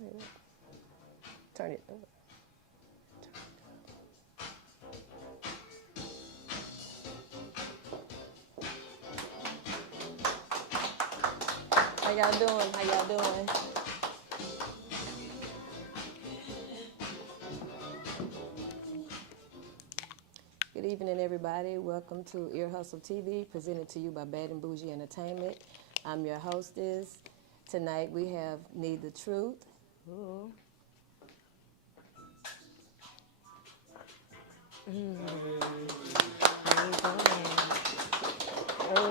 Turn it up. Turn it up. How y'all doing? How y'all doing? Good evening, everybody. Welcome to Ear Hustle TV, presented to you by Bad and Bougie Entertainment. I'm your hostess. Tonight we have Need the Truth. Ooh. How you doing? Oh.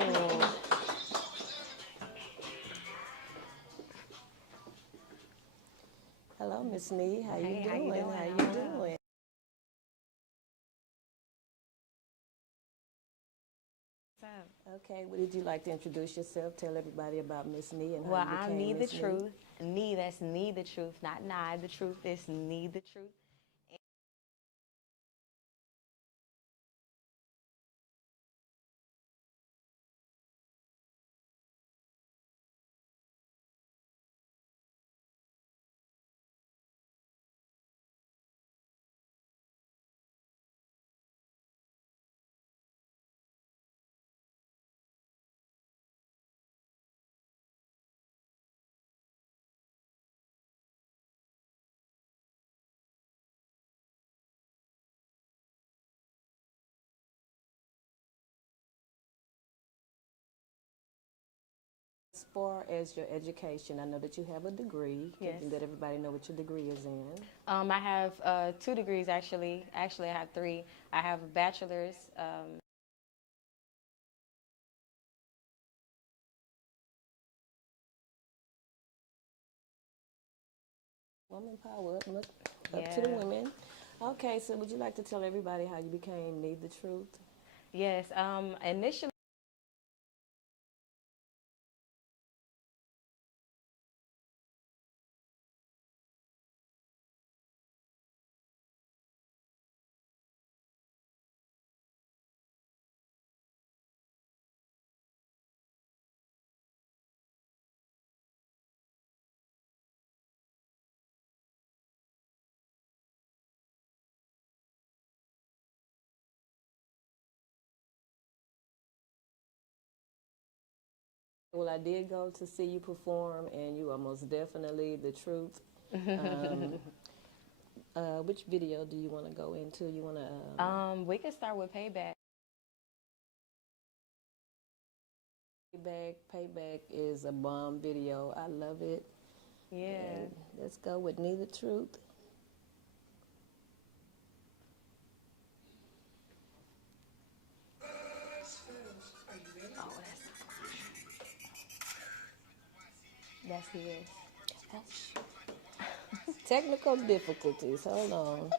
Hello, Miss Nee. How you doing? How you doing? How you doing? Okay, what did you like to introduce yourself? Tell everybody about Miss Nee and how Well, you became I'm Need the Miss Nee. Truth. Nee, that's Need the Truth, not Nye the Truth. It's Need the Truth. As far as your education, I know that you have a degree. Yes. Can you let everybody know what your degree is in? I have 2 degrees actually. Actually, I have 3. I have a bachelor's. Woman power up, look up to the women. Okay, so would you like to tell everybody how you became Need the Truth? Yes. Initially. Well, I did go to see you perform, and you are most definitely the truth. Which video do you want to go into? You want to? We could start with Payback. Payback is a bomb video. I love it. Yeah. And let's go with Need the Truth. Oh, that's his. Technical difficulties. Hold on.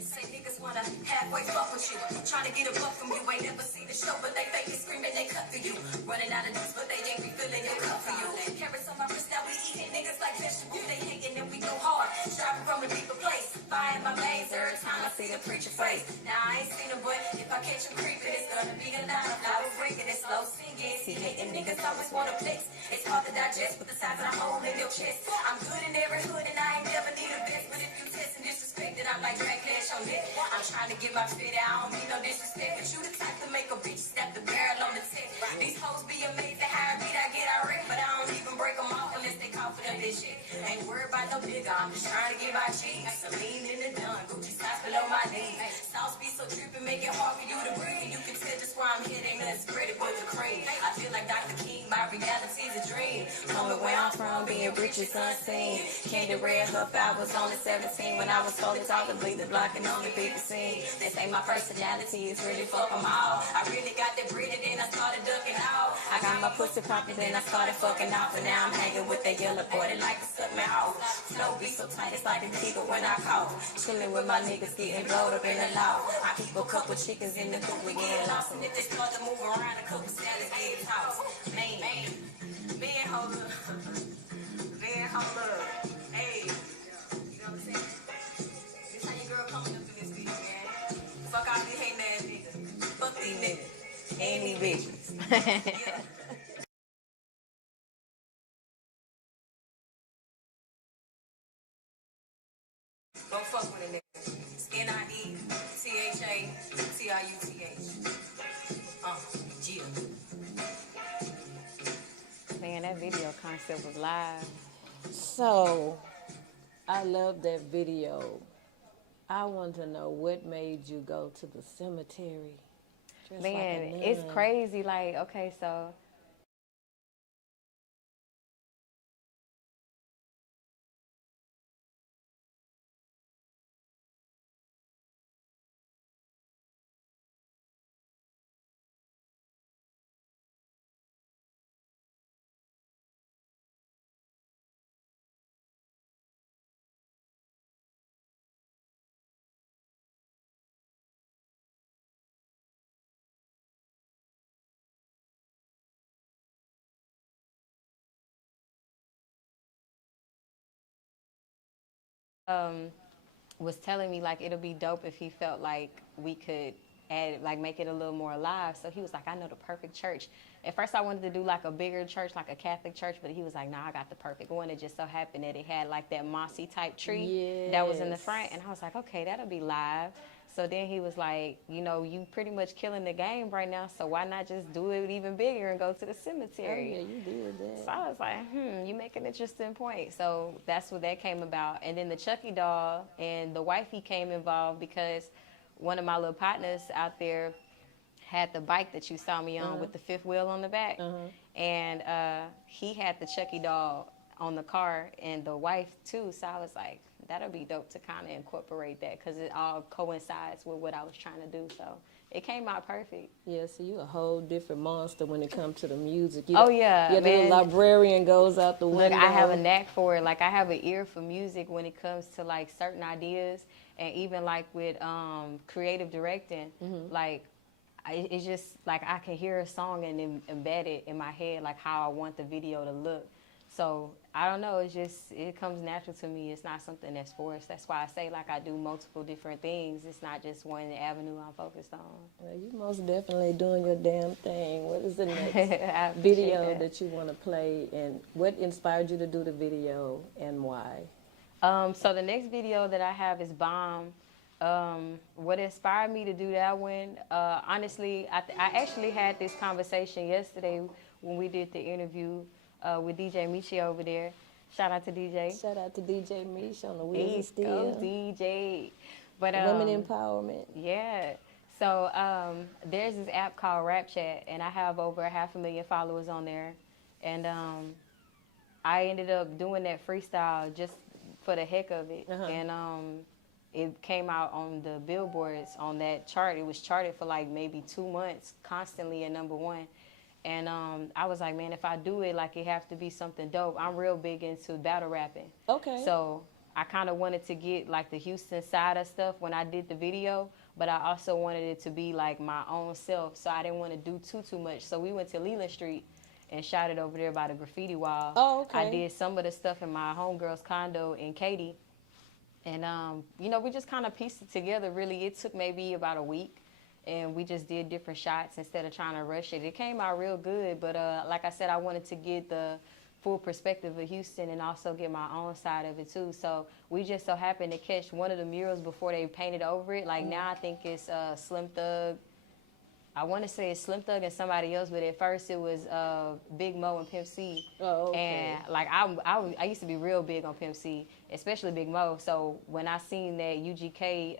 Say niggas wanna halfway fuck with you. Trying to get a buck from you. Ain't never seen the show, but they fake it, screaming they cut for you. Running out of juice, but they ain't refilling your cup for you. Carrots on my wrist, now we eating niggas like vegetables. They hating and we go hard. Striving from a deeper place. Find my lanes every time I see the preacher face. Now I ain't seen him, but if I catch him creeping, it's gonna be a lot. I was breaking it slow singing. See, hating niggas always wanna flex. It's hard to digest with the size of the hole in your chest. I'm good in every hood and I ain't never need a vest. But if you test and disrespect it, I'm like drag cash on it. I'm trying to get my fit out, I don't need no disrespect. But you the type to make a bitch snap the barrel on the tip. These hoes be amazing how I beat, I get irate. But I don't even break them off unless they call for confident bitch shit. Ain't worried about no bigger, I'm just trying to get my cheeks. Celine in the dun, Gucci socks below my knees. Sauce be so drippin', make it hard for you to breathe. You can tell just where I'm hitting, that's pretty but the cream. I feel like Dr. King, my reality's a dream. Coming where I'm from, being rich is unseen. Candy red huff, I was only 17 when I was told it's all to bleed the block and only be the scene. They say my personality is really fuck 'em all. I really got that breed and then I started ducking out. I got my pussy poppin', then I started fucking off. And now I'm hanging with that Yella boy that like to suck me off. Flow be so tight, it's like a tickle when I cough. Chillin' with my niggas, getting blowed up in the law. I keep a couple chickens in the coop, we get lost. And if they start to move around, a couple salads get tossed. Man, hold up. Man, hold up. Hey, you know what I'm saying? This how your girl coming up in this video, man. Fuck all these hating ass niggas. Fuck these niggas. And these bitches. Yeah. Don't fuck with a nigga. It's N-I-E-T-H-A-T-R-U-T-H. Man, that video concept was live. So, I love that video. I want to know what made you go to the cemetery. Dressed like Man, a nun. it's crazy. Like, okay, so was telling me like it'll be dope if he felt like we could add like make it a little more alive. So he was like, I know the perfect church. At first I wanted to do like a bigger church, like a Catholic church, but he was like, nah, I got the perfect one. It just so happened that it had like that mossy type tree that was in the front, and I was like, okay, that'll be live. So then he was like, you know, you pretty much killing the game right now, so why not just do it even bigger and go to the cemetery? Oh, yeah, you did that. So I was like, you make an interesting point. So that's what that came about. And then the Chucky doll and the wifey came involved because one of my little partners out there had the bike that you saw me on with the fifth wheel on the back. And he had the Chucky doll on the car and the wife too. So I was like, that'll be dope to kind of incorporate that because it all coincides with what I was trying to do. So it came out perfect. Yeah, so you a whole different monster when it comes to the music. Oh, yeah, the man. librarian goes out the window. Look, I have a knack for it. Like, I have an ear for music when it comes to, like, certain ideas. And even, like, with creative directing, like, it's just, like, I can hear a song and embed it in my head, like, how I want the video to look. So, I don't know. It's just, it comes natural to me. It's not something that's forced. That's why I say, like, I do multiple different things. It's not just one avenue I'm focused on. Well, you most definitely doing your damn thing. What is the next I appreciate video that you want to play, and what inspired you to do the video and why? So the next video that I have is Bomb. What inspired me to do that one, honestly, I actually had this conversation yesterday when we did the interview with DJ Michi over there. Shout out to DJ. Shout out to DJ Mish on the Wheels of Steel. DJ. But, Women empowerment. Yeah. So there's this app called Rap Chat, and I have over 500,000 followers on there. And I ended up doing that freestyle just for the heck of it. And it came out on the billboards on that chart. It was charted for like maybe 2 months, constantly at #1. And I was like, man, if I do it, like, it have to be something dope. I'm real big into battle rapping. Okay. So I kind of wanted to get, like, the Houston side of stuff when I did the video, but I also wanted it to be, like, my own self. So I didn't want to do too much. So we went to Leland Street and shot it over there by the graffiti wall. Oh, okay. I did some of the stuff in my homegirl's condo in Katy. And, you know, we just kind of pieced it together, really. It took maybe about a week. And we just did different shots instead of trying to rush it. It came out real good, but like I said, I wanted to get the full perspective of Houston and also get my own side of it too. So we just so happened to catch one of the murals before they painted over it. Like now I think it's Slim Thug. I want to say it's Slim Thug and somebody else, but at first it was Big Mo and Pimp C. Oh, okay. And like I used to be real big on Pimp C, especially Big Mo. So when I seen that UGK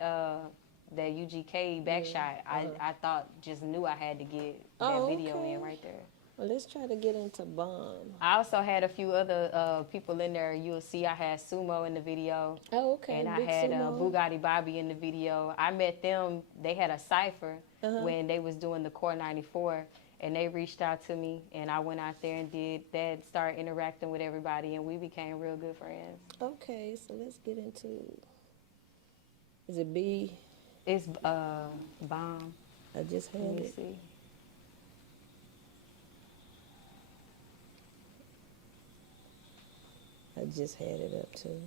back shot, I thought, just knew I had to get that video in right there. Well, let's try to get into Bomb. I also had a few other people in there. You'll see I had Sumo in the video. Oh, okay. And I Big had Sumo. Bugatti Bobby in the video. I met them. They had a cipher when they was doing the Core 94. And they reached out to me. And I went out there and did that, started interacting with everybody. And we became real good friends. Okay, so let's get into... Is it B? It's Bomb. I just had Let me it. see. I just had it up too.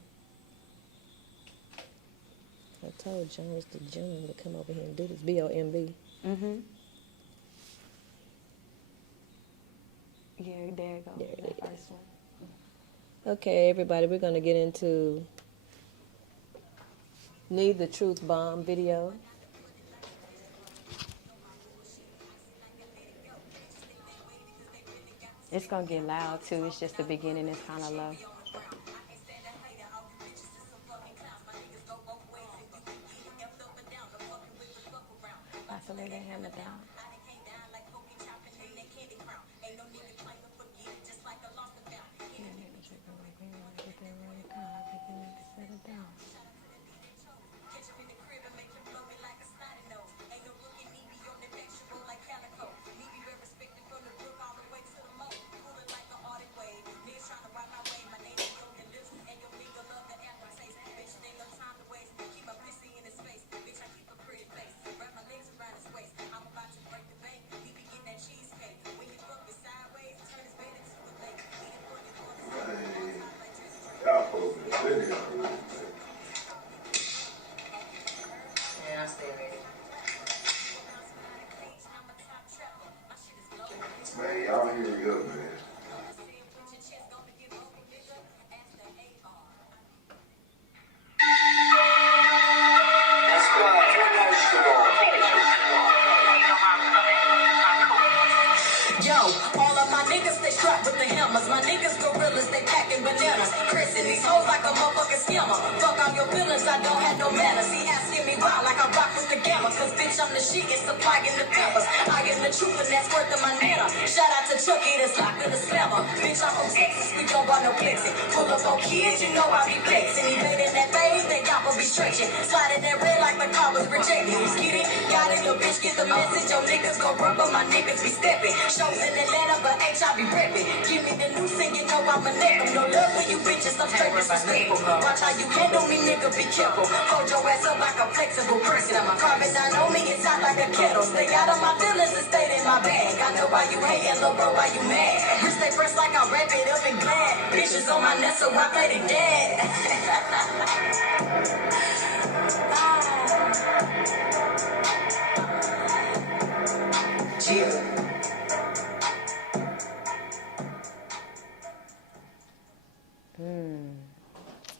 I told Jones to June to come over here and do this. B-O-M-B. Mm-hmm. Yeah, there you go. There it That is. first one. Okay, everybody, we're going to get into Need the Truth Bomb video. It's going to get loud, too. It's just the beginning. It's kind of low. I can lay that hammer down. Man, y'all hear me up, man. Yo, all of my niggas, they strapped with the hammers. My niggas gorillas, they packing bananas. Chrissing these hoes like a motherfucking scammer. Fuck all your feelings, I don't have no manners. He asking me why, like I rock with the gamma. Cause bitch, I'm the shit, it's supplying the peppers. I am the truth and that's worth of my nana. Shout out to Chucky, that's locked in the slammer. Bitch, I'm from Texas, we don't want no flexing. Pull up on kids, you know I be flexing. Evading that phase, they got be stretching. Sliding that red like the car was rejected. Get it? Got it, your bitch, get the message. Your niggas gon' rubber, my niggas be stepping. Shows in Atlanta, but H, I be repping. Give me the new thing, you know I'ma neck 'em. No love for you bitches, I'm straight disrespectful. Watch how you handle me, nigga, be careful. Hold your ass up like a flexible person. I'm a carpet down on me, it's hot like a kettle. Stay out of my feelings and stay in my bag. I know why you hating, little bro, why you mad? You stay first like I wrap it up and glad. Bitches on my neck, so I play the dead.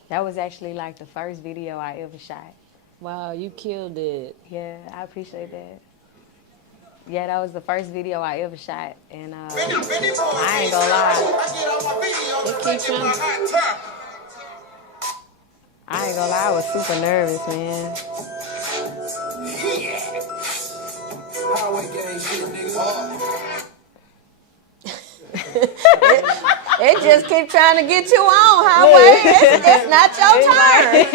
That was actually like the first video I ever shot. Wow, you killed it. Yeah, I appreciate that. Yeah, that was the first video I ever shot, and I ain't gonna lie. I ain't gonna lie, I was super nervous, man. Highway gang shit, nigga. It just keep trying to get you on, Highway. It's not your turn.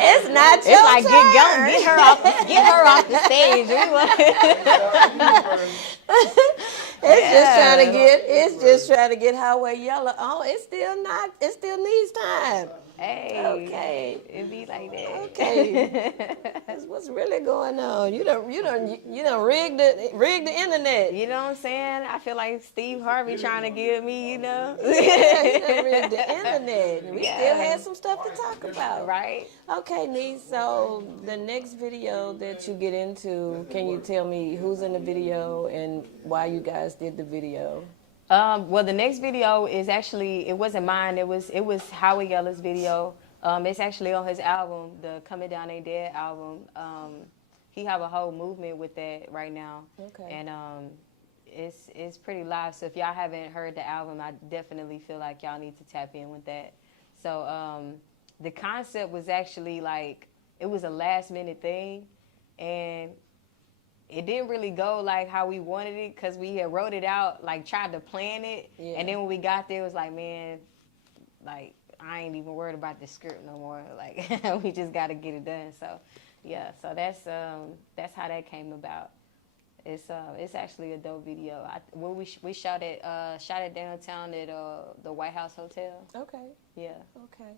It's not your It's like turn. get her off the stage. It's just trying to get Highway Yella on. It still needs time. Hey, Okay. it be like that. Okay. That's what's really going on. You done rigged the internet. You know what I'm saying? I feel like Steve Harvey trying to give me, you know. Yeah, you done rigged the internet. We Yeah. still had some stuff to talk about. Right? Okay, Nee, so the next video that you get into, can you tell me who's in the video and why you guys did the video? Well, the next video is actually, it wasn't mine. It was Howie Yella's video. It's actually on his album, the Coming Down Ain't Dead album. he have a whole movement with that right now. Okay. And it's pretty live. So if y'all haven't heard the album, I definitely feel like y'all need to tap in with that. So the concept was actually like, it was a last minute thing, and it didn't really go like how we wanted it, because we had wrote it out, like tried to plan it, and then when we got there, it was like, man, like I ain't even worried about the script no more. Like we just got to get it done. So yeah, so that's how that came about. It's actually a dope video. When we shot it downtown at the White House Hotel. Okay. Yeah. Okay.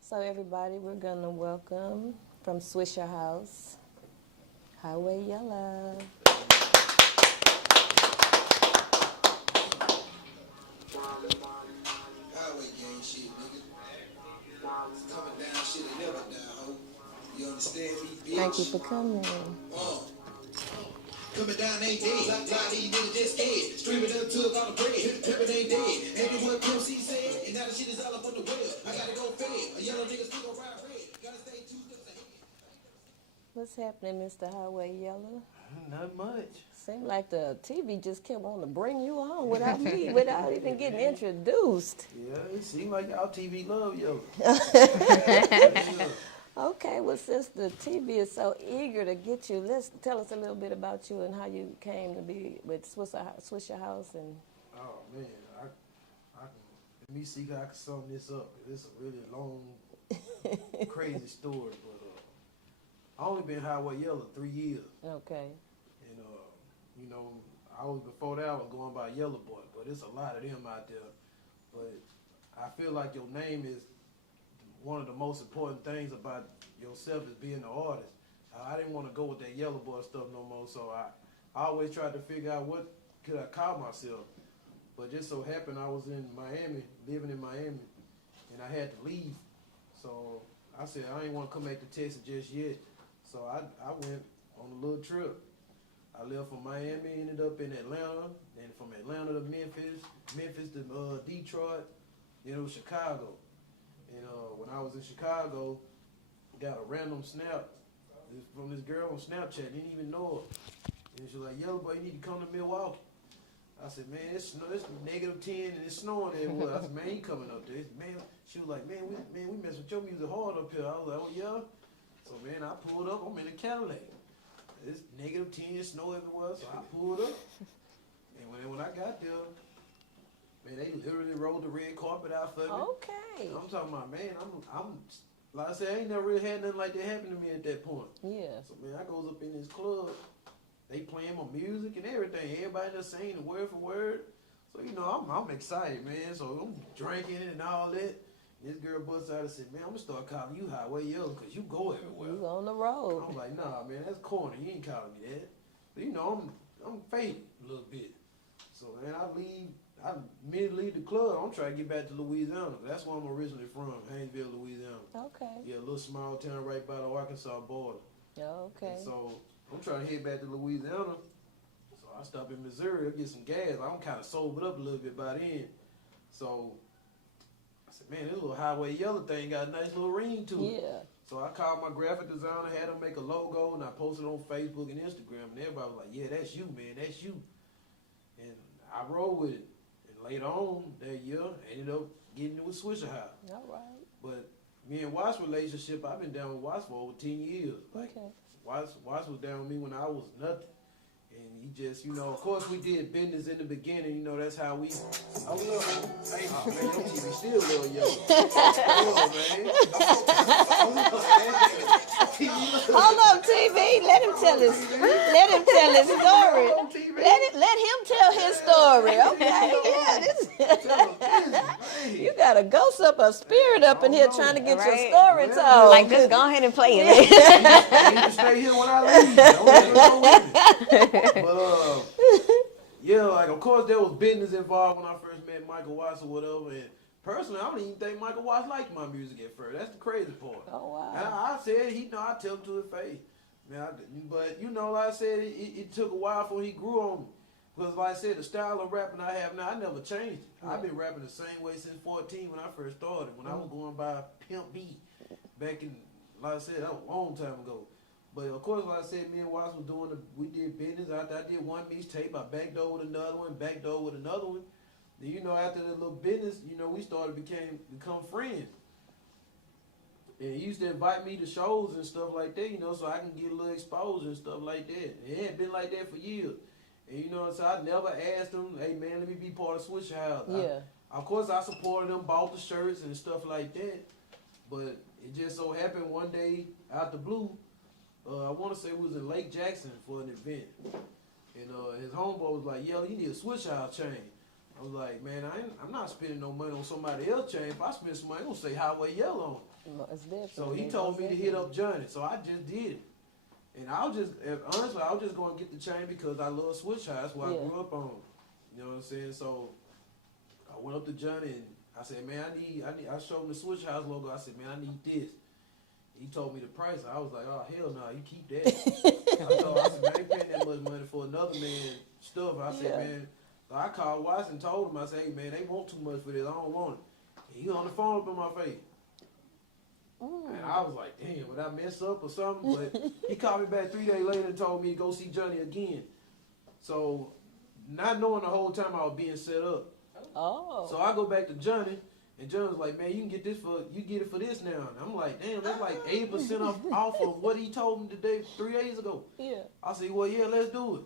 So everybody, we're gonna welcome from Swisha House, Highway Yella. Highway gang shit, nigga. It's coming down, shit ain't never down, ho. You understand me, bitch? Thank you for coming. Coming down ain't dead. Like these niggas just scared. Streaming up to all the bread. Pimpin' ain't dead. Ain't what Pimp C said. And now the shit is all up on the web. I gotta go fed. A yellow nigga still gon' ride red. Gotta stay 2 steps ahead. What's happening, Mr. Highway Yella? Not much. Seemed like the TV just kept on to bring you on without me, without even getting introduced. Yeah, it seems like y'all TV love Yella. Okay, well, since the TV is so eager to get you, let's tell us a little bit about you and how you came to be with Swisha House. And Oh man, I can, let me see how I can sum this up. It's a really long, crazy story, but I only been Highway Yella 3 years, okay, and you know, before that I was going by Yella Boy, but it's a lot of them out there. But I feel like your name is one of the most important things about yourself is being an artist. I didn't want to go with that Yellow Boy stuff no more, so I always tried to figure out what could I call myself. But just so happened I was in Miami, living in Miami, and I had to leave. So I said I ain't want to come back to Texas just yet. So I went on a little trip. I left from Miami, ended up in Atlanta, then from Atlanta to Memphis to Detroit, then it was Chicago. And when I was in Chicago, got a random snap from this girl on Snapchat. Didn't even know her. And she was like, "Yellow Boy, you need to come to Milwaukee." I said, "Man, it's -10 and it's snowing everywhere." I said, "Man, you coming up there?" Man, she was like, "Man, we mess with your music hard up here." I was like, "Oh yeah." So man, I pulled up. I'm in a Cadillac. It's -10, snow everywhere. So I pulled up. And when I got there, man, they literally rolled the red carpet out for me. okay, I'm talking about, man, I'm like I said, I ain't never really had nothing like that happen to me at that point. yeah, So man, I goes up in this club, they playing my music and everything. Everybody just saying word for word. So you know, I'm excited, man. So I'm drinking and all that. This girl busts out and said, "Man, I'm gonna start calling you Highway Yella because you go everywhere." you on the road. I'm like, "Nah, man, that's corny. You ain't calling me that." But you know, I'm fading a little bit. So man, I immediately leave the club. I'm trying to get back to Louisiana. That's where I'm originally from, Haynesville, Louisiana. Okay, Yeah, a little small town right by the Arkansas border. okay, And so I'm trying to head back to Louisiana. So I stop in Missouri, I get some gas. I'm kind of sobered up a little bit by then. So I said, "Man, this little Highway Yella thing got a nice little ring to it." yeah, So I called my graphic designer, had him make a logo, and I posted it on Facebook and Instagram. And everybody was like, "Yeah, that's you, man, that's you." And I rolled with it. And later on that year, I ended up getting it with Swisha House. all right, But me and Watts' relationship, I've been down with Watts for over 10 years. Like, okay, Watts was down with me when I was nothing. And he just, you know, of course we did business in the beginning, you know, that's how we. Oh, look, hey, oh, man, your TV still a little young. Oh, man. hold up, TV. Let him tell his story. Let him tell his story. Okay, yeah, you got a ghost up, a spirit up in here trying to get your Right. story Yeah. told. Like, just go ahead and play it. You can stay here when I leave. Don't let me go with me. But yeah, like of course there was business involved when I first met Michael Watts or whatever. And personally, I don't even think Michael Watts liked my music at first. That's the crazy part. Oh wow. And I said I tell him to his face. Man, but you know, like I said, it took a while before he grew on me. Because like I said, the style of rapping I have now, I never changed it. I've been rapping the same way since 14 when I first started. When I was going by Pimp B back in, like I said, that was a long time ago. But of course, like I said, me and Watts was we did business. I did one mixtape. I backdoor with another one, backdoor with another one. Then, you know, after the little business, you know, we started become friends. And he used to invite me to shows and stuff like that, you know, so I can get a little exposure and stuff like that. And it had been like that for years. And, you know, so I never asked him, hey, man, let me be part of Swisha House. Yeah. Of course, I supported them, bought the shirts and stuff like that. But it just so happened one day, out the blue, I want to say it was in Lake Jackson for an event. And his homeboy was like, Yella, you need a Swisha House chain. I was like, man, I'm not spending no money on somebody else's chain. If I spend some money, I'm going to say Highway Yella on it. So he told me to hit up Johnny. So I just did it. And honestly, I was just going to get the chain because I love Swisha House. That's what I grew up on. You know what I'm saying? So I went up to Johnny and I said, man, I showed him the Swisha House logo. I said, man, I need this. He told me the price. I was like, oh, hell no, you keep that. I said, man, I ain't paying that much money for another man's stuff. I said, man, so I called Watts and told him, I said, hey, man, they want too much for this. I don't want it. And he on the phone up in my face. And I was like, damn, would I mess up or something? But he called me back 3 days later and told me to go see Johnny again. So, not knowing the whole time I was being set up. Oh. So I go back to Johnny, and Johnny was like, man, you get it for this now. And I'm like, damn, that's like 80% off of what he told me 3 days ago. Yeah. I said, well, yeah, let's do it.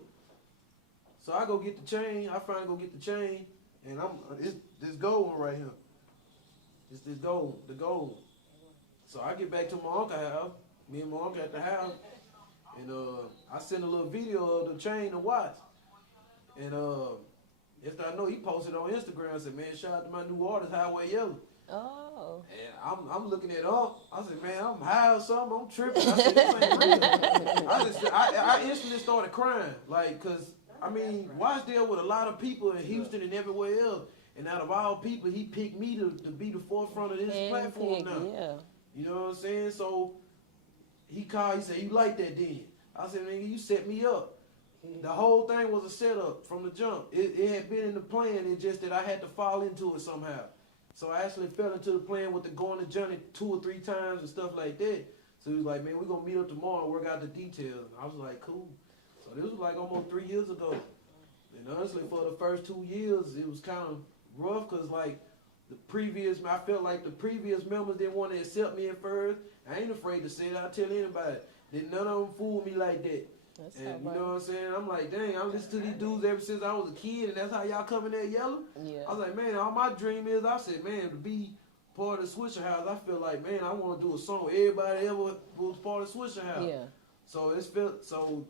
So I go get the chain. I finally go get the chain, and it's this gold one right here. It's this gold, the gold. So I get back to my uncle's house. Me and my uncle at the house, and I sent a little video of the chain to Watts. And after I know, he posted on Instagram. I said, man, shout out to my new artist, Highway Yella. Oh. And I'm looking it up. I said, man, I'm high or something. I'm tripping. I said, this ain't real. I instantly started crying. Like, because, I mean, Watts dealt with a lot of people in Houston and everywhere else. And out of all people, he picked me to be the forefront of this platform now. Yeah. You know what I'm saying? So he called, he said, you like that then? I said, man, you set me up. The whole thing was a setup from the jump. It had been in the plan, it's just that I had to fall into it somehow. So I actually fell into the plan with the going to Johnny 2 or 3 times and stuff like that. So he was like, man, we're going to meet up tomorrow and work out the details. I was like, cool. So this was like almost 3 years ago. And honestly, for the first 2 years, it was kind of rough because like I felt like the previous members didn't want to accept me at first. I ain't afraid to say it. I'll tell anybody. Then none of them fooled me like that. That's and you right. know what I'm saying? I'm like, dang, I listened to these dudes ever since I was a kid, and that's how y'all coming there Yella? Yeah. I was like, man, all my dream is, I said, man, to be part of the Swisha House, I feel like, man, I want to do a song with everybody ever was part of Swisha House. Yeah. So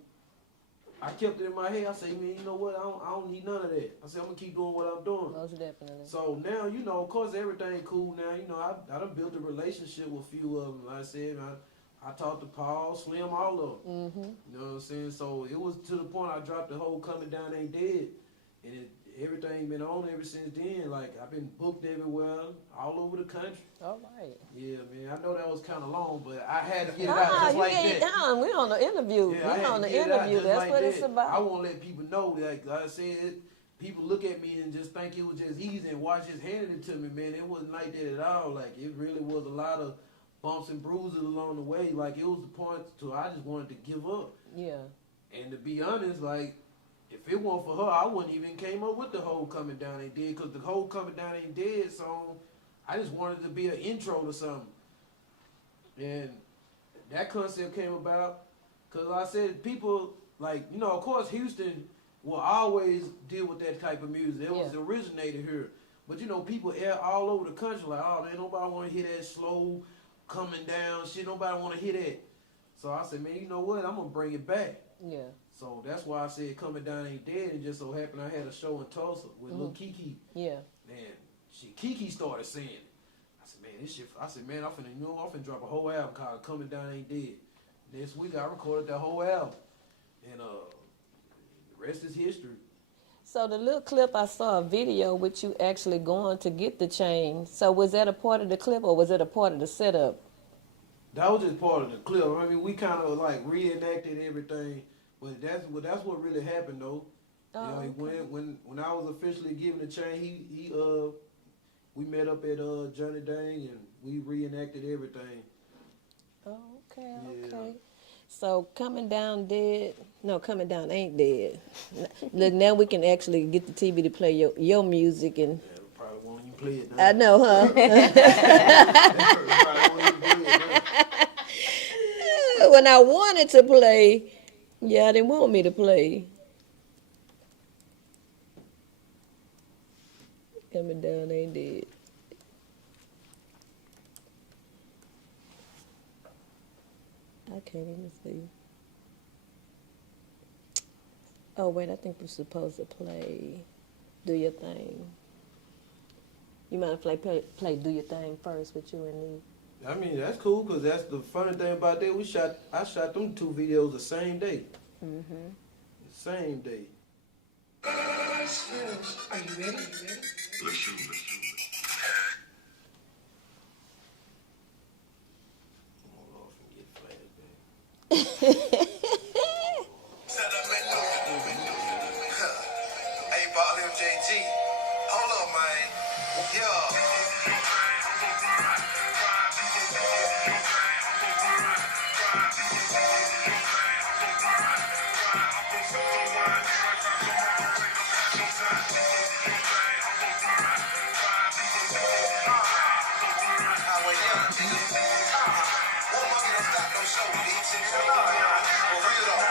I kept it in my head. I said, man, you know what? I don't need none of that. I said, I'm going to keep doing what I'm doing. Most definitely. So now, you know, of course, everything cool now. You know, I done built a relationship with a few of them. Like I said, I talked to Paul, Slim, all of them. Mm-hmm. You know what I'm saying? So it was to the point I dropped the whole Coming Down Ain't Dead. And everything been on ever since then. Like, I've been booked everywhere, all over the country. All right. Yeah, man. I know that was kind of long, but I had to get it out just like that. Down. We're on the interview. Yeah, We're on the interview. That's like what that. it's about. I want to let people know that, like I said, people look at me and just think it was just easy and Watch just handed it to me, man. It wasn't like that at all. Like, it really was a lot of bumps and bruises along the way. Like, it was the point to I just wanted to give up. Yeah. And to be honest, like, if it weren't for her, I wouldn't even came up with the whole Coming Down Ain't Dead, because the whole Coming Down Ain't Dead song, I just wanted it to be an intro to something. And that concept came about because like I said, people, like, you know, of course, Houston will always deal with that type of music. It was originated here. But, you know, people all over the country like, oh, man, nobody want to hear that slow coming down shit. Nobody want to hear that. So I said, man, you know what? I'm going to bring it back. Yeah. So that's why I said Coming Down Ain't Dead. And just so happened I had a show in Tulsa with Lil Kiki. Yeah. Man, Kiki started saying it. I said, man, this shit. I said, man, I'm finna drop a whole album called Coming Down Ain't Dead. Next week I recorded that whole album. And the rest is history. So the little clip, I saw a video with you actually going to get the chain. So was that a part of the clip or was it a part of the setup? That was just part of the clip. I mean, we kind of like reenacted everything, but that's what really happened though. Oh, you know, okay. when I was officially given the chain, we met up at Johnny Dang and we reenacted everything. Oh, okay, Yeah. okay. So coming down dead. No, coming down ain't dead. Look, now we can actually get the TV to play your music and. Yeah, we probably won't even play it now. I know, huh? Probably won't even play it now. When I wanted to play, yeah, they want me to play. Coming down ain't dead. I can't even see. Oh wait, I think we're supposed to play Do Your Thing. You mind if I play Do Your Thing first with you and me? I mean, that's cool, because that's the funny thing about that. I shot them 2 videos the same day. Mm-hmm. The same day. Are you ready? Let's shoot. Hold off and get flashback. Hey, Ball MJG. Hold up, man. Yo. Highway Yella, nigga. One monkey don't stop no show, bitch. For real though.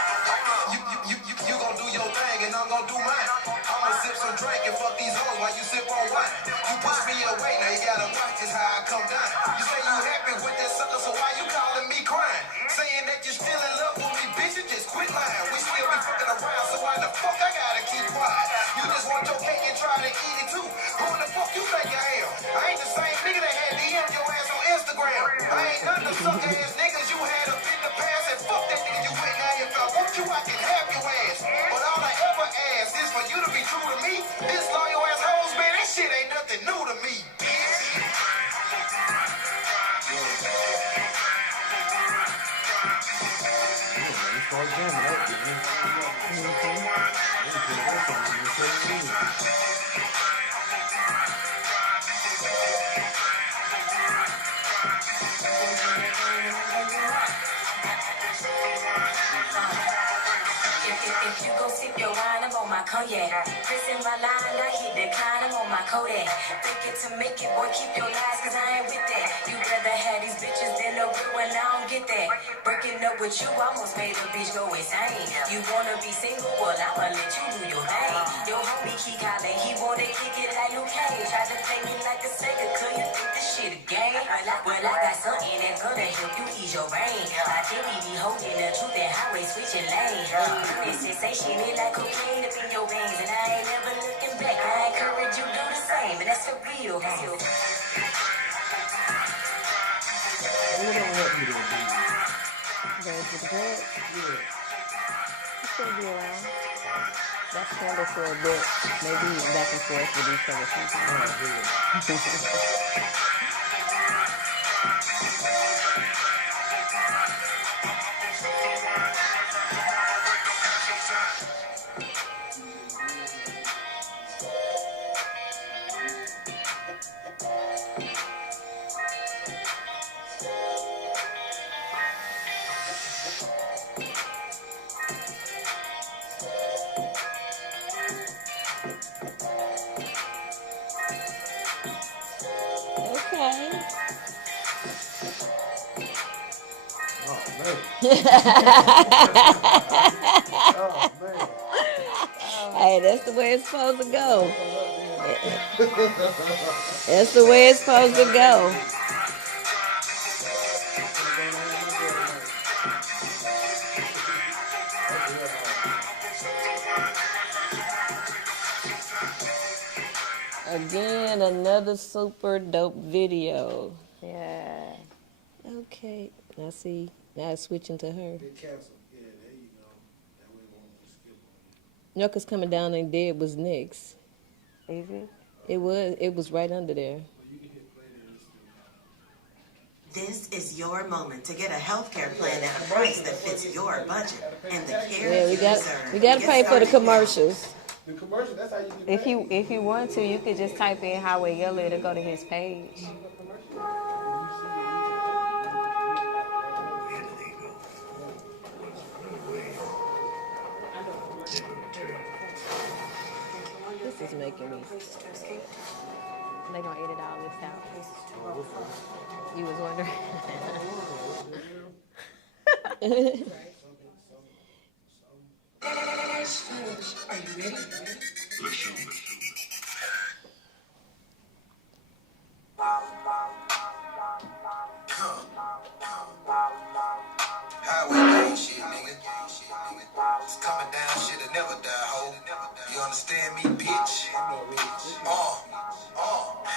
You gon' do your thing and I'm gon' do mine. I'ma sip some drink and fuck these hoes while you sip on wine. You push me away, now you gotta watch this how I come down. You say you happy with that sucker, so why you calling me crying? Saying that you still in love with me, bitch, you just quit lying. We still be fucking around, so why the fuck I gotta keep quiet? You just want your cake and try to eat it too. Who the fuck you think I am? I ain't the same nigga that had DM your ass on Instagram. I ain't none of the suck ass niggas you had up in the past. And fuck that nigga you with now. If I want you, I can have your ass. But all I ever ask is for you to be true to me. This loyal ass hoes, man, that shit ain't nothing new to me, bitch. You start jamming up, If you go sip your wine, I'm on my cognac. Pressing my line, I hit decline, I'm on my Kodak. Think it to make it, boy, keep your lies, cause I ain't with that. You rather have these bitches than the real one, I don't get that. Breaking up with you almost made a bitch go insane. You wanna be single, well, I'ma let you do your thing. Your homie keep calling, he wanna kick it like Luke Cage. Try to play me like a Sega, cause you think this shit a game. Well, I got something that's gonna help you ease your brain. I think we be holding the truth and highway switching lanes. This sensation is like cocaine up in your veins, and I ain't never looking back. I encourage you to do the same, and that's for real. What help you doing, baby? Going to the bed. Yeah. It's gonna be around. That's kind of for a bit. Maybe back and forth with each other sometimes. Okay. Oh, man. Oh, man. Hey, that's the way it's supposed to go. That's the way it's supposed to go. Again, another super dope video. Yeah. Okay. Now see, now it's switching to her. They canceled. Yeah, there you go. That way we won't skip on No, 'cause Coming Down and Dead was next. Easy. It was right under there. it. You can hit play there. This is your moment to get a healthcare plan at a price that fits your budget and the care Yeah, you deserve. we got to Get pay for the started now. commercials. The commercial, that's how you get If you want to, you could just type in Highway Yella to go to his page. making me. They gonna edit all this out. You was wondering. Are you ready? Highway gang shit, nigga. It's coming down, shit'll never die, ho. You understand me, bitch?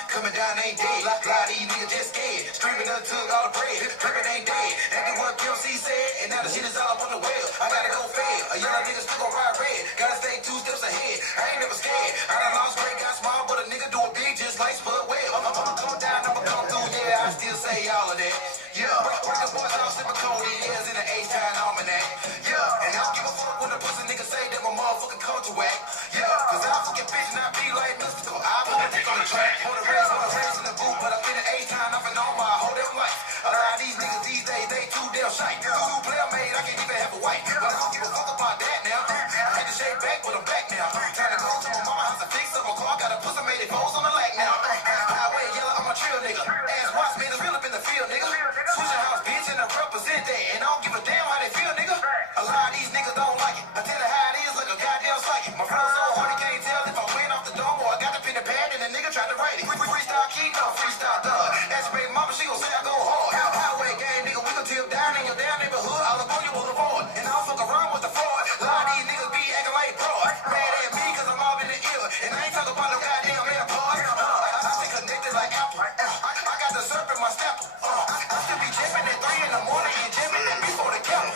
Coming down ain't dead. A lot of these niggas just scared. Streaming up took all the bread. Drippin' ain't dead. Ain't what QC said, and now the shit is all up on the web. I gotta go fed. A young nigga still gon' ride red. Gotta stay 2 steps ahead. I ain't never scared. I done lost weight, got small, but a nigga do it big just like Spud Webb. I'ma come down, I'ma come through, yeah, I still say all of that. Yeah, break the boys off, sippin' cold years in the H-Time almanac. Yeah, and I don't give a fuck when the pussy nigga say that my motherfucking culture whack. Yeah, cause I fucking bitch and I be like mystical. I put a dick on the track. Put a raise in the booth, but I been an H-Time off and on my whole damn life. A lot of these niggas these days, they too damn shite. Two player made, I can't even have a wife. But I don't give a fuck about that now. I had to shave back, but I'm back now. Time to go to my mama house to fix up my car. Got a pussy made it foes on the leg now. Highway Yella, I'm a trill nigga. Ass watch man is real up in the field, nigga. Swisha house bitch and I represent that. And I don't give a damn how they feel, nigga. A lot of these niggas don't like it. I tell you how it is like a goddamn psychic. My flow so hard, you can't tell if I went off the dome or I got the pen and pad and the nigga tried to write it. Freestyle king, no freestyle dog. Ask your baby mama, she gon' say I go hard. Highway game, nigga, we gon' tip down in your damn neighborhood. All up on your boulevard. And I don't fuck around with the fraud. A lot of these niggas be acting like fraud. Mad at me cause I'm all in the ear. And I ain't talking about no goddamn AirPods. I stay connected like Apple. I got the surf in my stepper. I still be jamming at 3 in the morning and jamming that before the camera.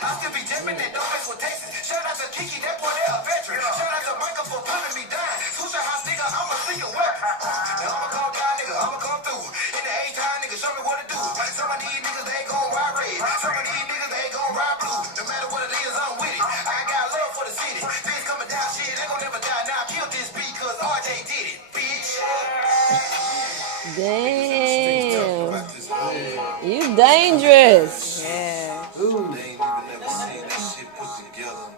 I still be jamming that don't mess with Texas. Shout out to Kiki, that boy there a veteran. Shout out to Michael for pulling me down. Swisha house nigga, I'ma see your weapon. Now I'ma come down, nigga, I'ma come through. In the H-Time, nigga, show me what to do. Some of these niggas, they gon' ride red. Some of these niggas, they gon' ride blue. No matter what it is, I'm with it. I got love for the city. Things coming down, shit, they gon' never die. Now I killed this beat cause RJ did it, bitch. Damn. You dangerous. Yeah. They ain't even never seen that shit put together.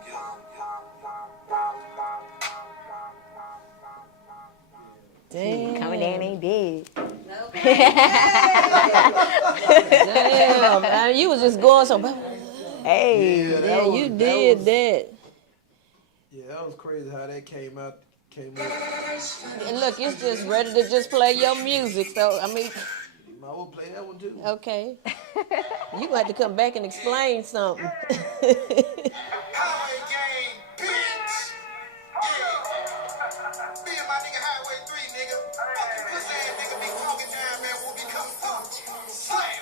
Damn. Coming down ain't dead. Damn, man. You was just going so. Hey. Yeah, you did that. Yeah, that was crazy how that came up. And look, it's just ready to just play your music. So, I mean, I will play that one too. okay. You gonna have to come back and explain something. Highway gang, bitch. Yeah. Me and my nigga Highway 3, nigga. Fuck you pussy ass nigga be talking down, man. We'll be coming through. Slam.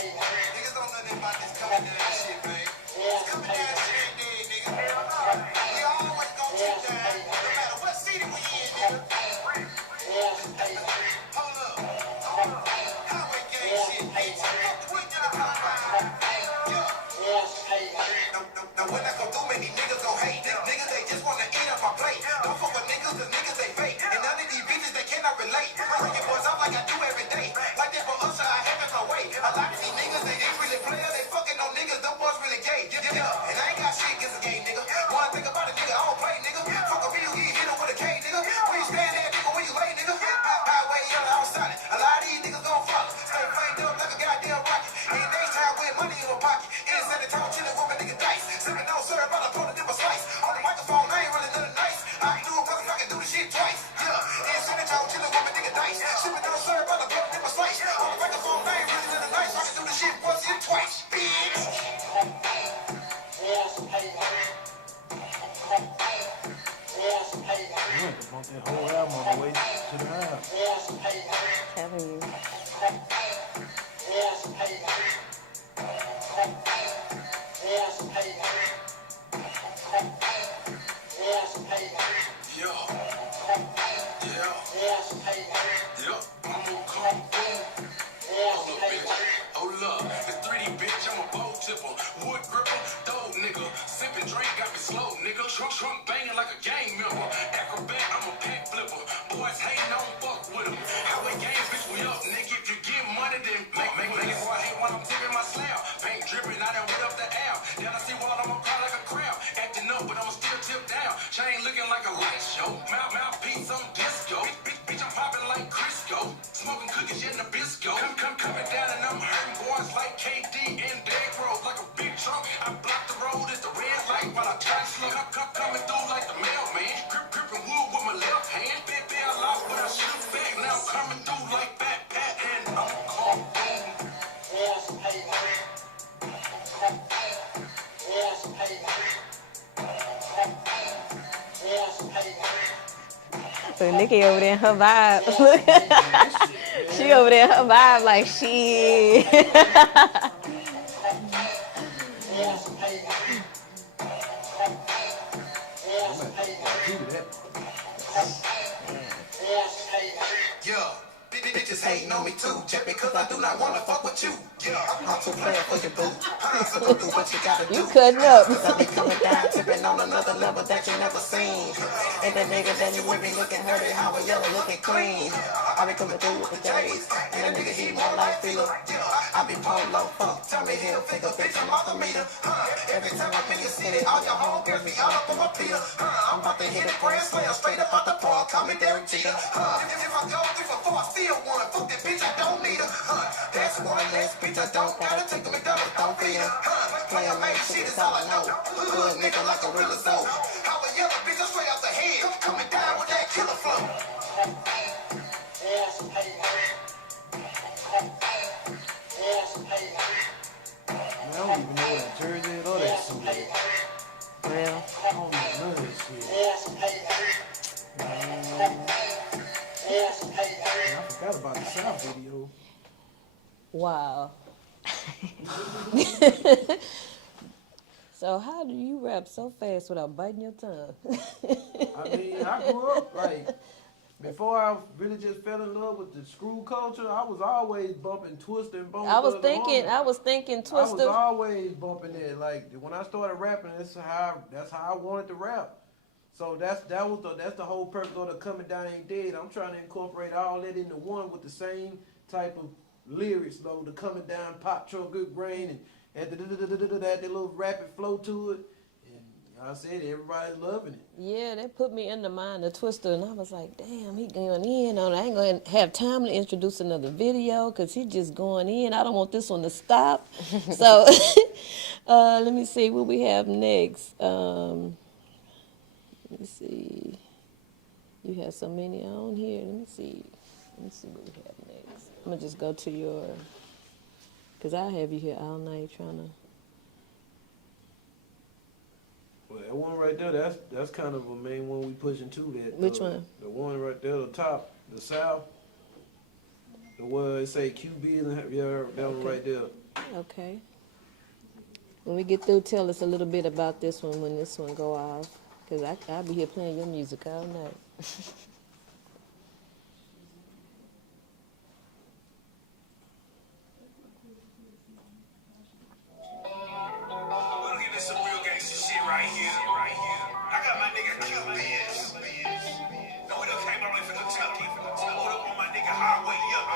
Niggas don't know nothing about this coming down shit, man. It's coming down shit, nigga. We always gon' keep down, no matter what city we in, nigga. Hold up. Highway gang shit, bitch. We nigga come by. Now when I go through, man, these niggas gon' hate. Niggas, they just wanna eat off my plate. Don't fuck with niggas, cause niggas, they fake. And none of these bitches, they cannot relate. Breaking boys up like I do every day. Like that for Usher, I have it my way. A lot of these niggas, they ain't really players. They fucking on niggas, them boys really gay. Yeah, and I ain't got shit against a gay nigga. One thing about it, nigga, I don't play, nigga. Fuck a real, you hit him with a K, nigga. Where you stand there, nigga, where you lay, nigga? Highway Yella, I'm solid. A lot of these niggas gon' follow. Stay flamed up like a goddamn rocket. In H-Time with money in my pocket. In San Antonio, chillin' with my nigga Dice. Sippin' no syrup, but I put a different slice. On the microphone, I ain't really nothing nice. I can do it cause I can do the shit twice. Yeah, in San Antonio, chillin' with my nigga Dice. Sippin' no syrup, but I put a different slice. On the microphone, I ain't really nothing nice. I can do the shit once and twice, bitch. You went to bump that whole album on the way to the house. Telling you. Hold up, it's 3D bitch, I'm a bow tipper, wood gripper, dog nigga, sipping drink got me slow nigga, trunk banging like a gang member, acrobat, I'm a pack flipper, boys hating, I don't fuck with them, highway gang bitch, we up nigga, if you get money. money, then make it boy hate when I'm tipping my slam. Paint dripping, I done wet up the L. Then I see what I'ma cry like a crowd. Acting up, but I'ma still tip down. Chain looking like a light show. Mouthpiece on disco. Bitch, I'm popping like Crisco. Smoking cookies, yet Nabisco. Coming down and I'm hurting boys like KD and Derrick Rose. Like a big trunk, I block the road at the red light while I turn slow. Coming through like the mailman. Gripping wood with my left hand. Big I lost, but I shoot back. Now I'm coming through like Pat and I'm come through. So Nikki over there in her vibe. She over there in her vibe like shit. Yeah. Bitches hating on me too, just because I do not want to fuck with you. Yeah, I'm too bad for your boo. What you gotta do? You cutting up. I be coming down, tipping on another level that you never seen. And the nigga that is living looking hurting, how a yellow looking clean. I be coming through with the J's, and the nigga he more like feel. I be polo funk, tell me he'll figure, bitch, I'm off the meter. Every time I in the city, all your homegirls be all up on my peel. I'm about to hit a grand slam, straight up out the park, call me Derek Jeter. If I go 3 for 4, I still want fuck that bitch, I don't need her. That's one less bitch, I don't gotta take them McDonald's, don't feel. Playin' like shit is all I know. Good nigga like a real soul. How a yellow bitch, I'm straight out the head. Coming down with that killer flow. Man, I don't even know that jersey or that suit. Real. I don't know none of this shit. I forgot about the South video. Wow. So how do you rap so fast without biting your tongue? I mean, I grew up like before I really just fell in love with the screw culture. I was always bumping Twister and Bone. I was Thugs and thinking Harmony. I was Twister. always bumping it. Like when I started rapping, that's how I wanted to rap. So that's the whole purpose of the Coming Down Ain't Dead. I'm trying to incorporate all that into one with the same type of lyrics, though. The Coming Down, Pop Truck, Good Brain, and had the little rapid flow to it. And I said everybody's loving it. Yeah, that put me in the mind of Twister, and I was like, damn, he going in on it. I ain't going to have time to introduce another video because he just going in. I don't want this one to stop. So let me see what we have next. Let me see. You have so many on here. Let me see what we have next. I'm going to just go to your, because I have you here all night trying to. Well, that one right there, that's kind of a main one we pushing too. That Which one? The one right there, the top, the South. The one it say QB and yeah, that one right there. Okay. When we get through, tell us a little bit about this one when this one go off. Because I'll be here playing your music all night. We'll give this some real gangster shit right here. I got my nigga QB. Now we done came all the way from Kentucky. Hold up on my nigga Highway Up.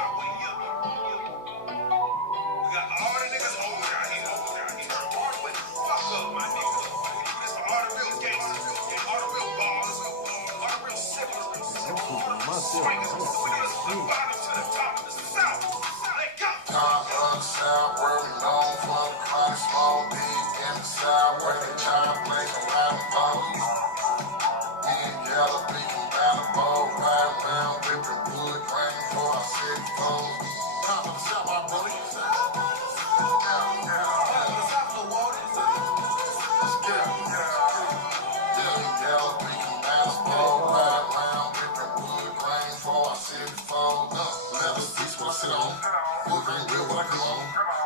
We got all the niggas over down here. All the way the fuck up, my nigga. This for all the real gangsters, all the real ballers, all the real siblings, all the real swingers. We done from the bottom to the top. This is South. Let go. South, where we known for the chronic small big in the South, where they child plays around the bones. Me and Yella beating down the bowl, riding around, ripping wood, grinding for our city foes. Top of the South, my brother. Yella beating down the bowl, riding around, ripping wood, grinding for our city foes. Leather seats what I sit on. Wood grain real what I come on.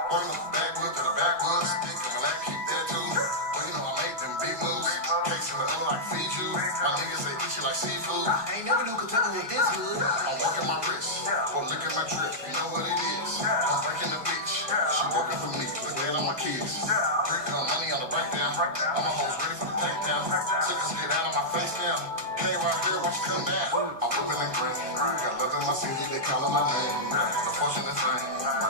Bring the backwood to the backwoods. Stick and I keep that too. But you know I make them big moves. Case in the hood like feed you. My niggas they eat you like seafood. Ain't never knew Kentucky was this good. I'm working my wrist. Or look at my drip. You know what it is. I'm breaking the bitch. She working for me. Look at all my kids. Drink her money on the breakdown. All my hoes ready for the takedown. Suckers get out of my face now. Hey, right here, watch you come down. I'm whipping and green. Got love in my city. They calling my name. The fortune is fame.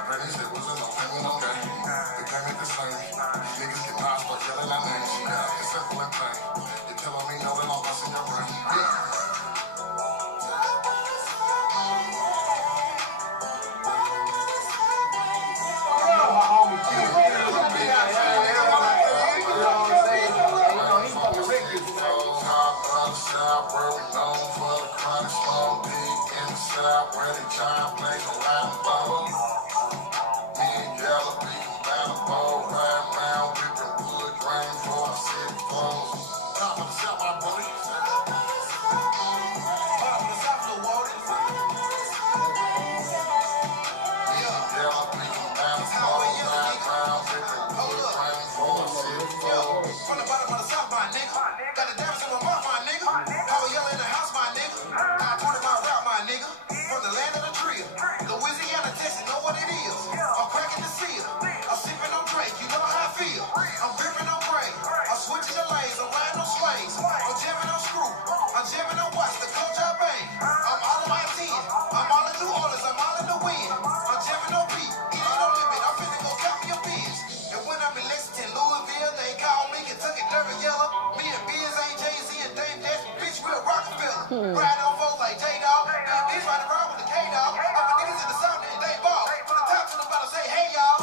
jamming on watch the coach I bang. I'm all in my 10. I'm all in New Orleans. I'm all in the wind. I'm jamming on beat. It ain't no limit. I'm finna go count me a biz. And when I'm in Lexington, Louisville, they call me Kentucky Derby Yella. Me and Biz ain't Jay-Z and Dame Dash. Bitch, we're Rockefeller. Riding on folks like J-Dog. Then bitch riding around with the K-Dog. All my niggas in the South and they ball. From the top to the bottom, say hey y'all.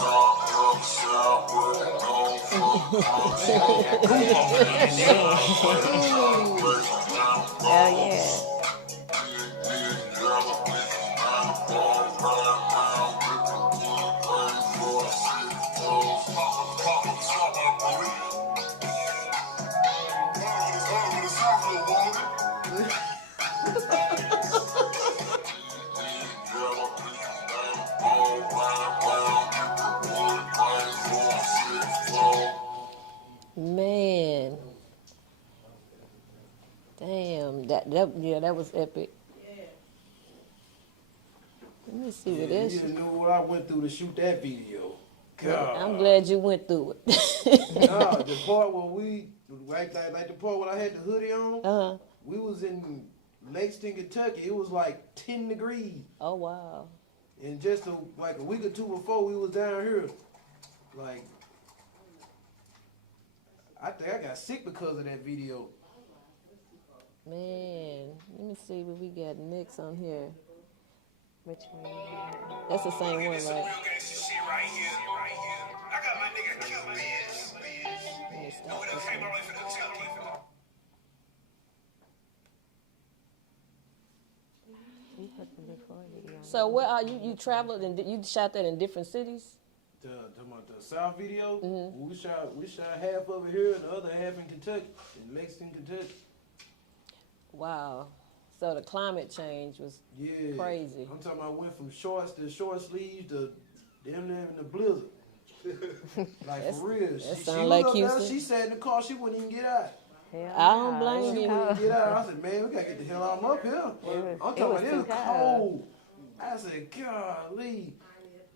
Hell yeah. Man. Damn, that was epic. Let me see what You else. didn't know what I went through to shoot that video. God. I'm glad you went through it. Nah, the part when like the part when I had the hoodie on, we was in Lexington, Kentucky. It was like 10 degrees. Oh wow. And just like a week or two before we was down here, like I think I got sick because of that video. Man, let me see what we got next on here. Which one? That's the same one, right? Shit right here. I got my nigga killed Biz. Let me stop What this else came one. away from Kentucky? We put the before video. So where are you? You traveled and you shot that in different cities? Talking about the South video, we shot half over here and the other half in Kentucky, in Lexington, Kentucky. Wow. So the climate change was crazy. I'm talking about went from shorts to short sleeves to them there in the blizzard. Like for real. That She sound was like up there, Houston. she sat in the car, she wouldn't even get out. Hell I don't nah, blame it was you. She cold. wouldn't even get out. I said, man, we gotta get the hell out. I'm up here. I'm talking about it was cold. I said, golly.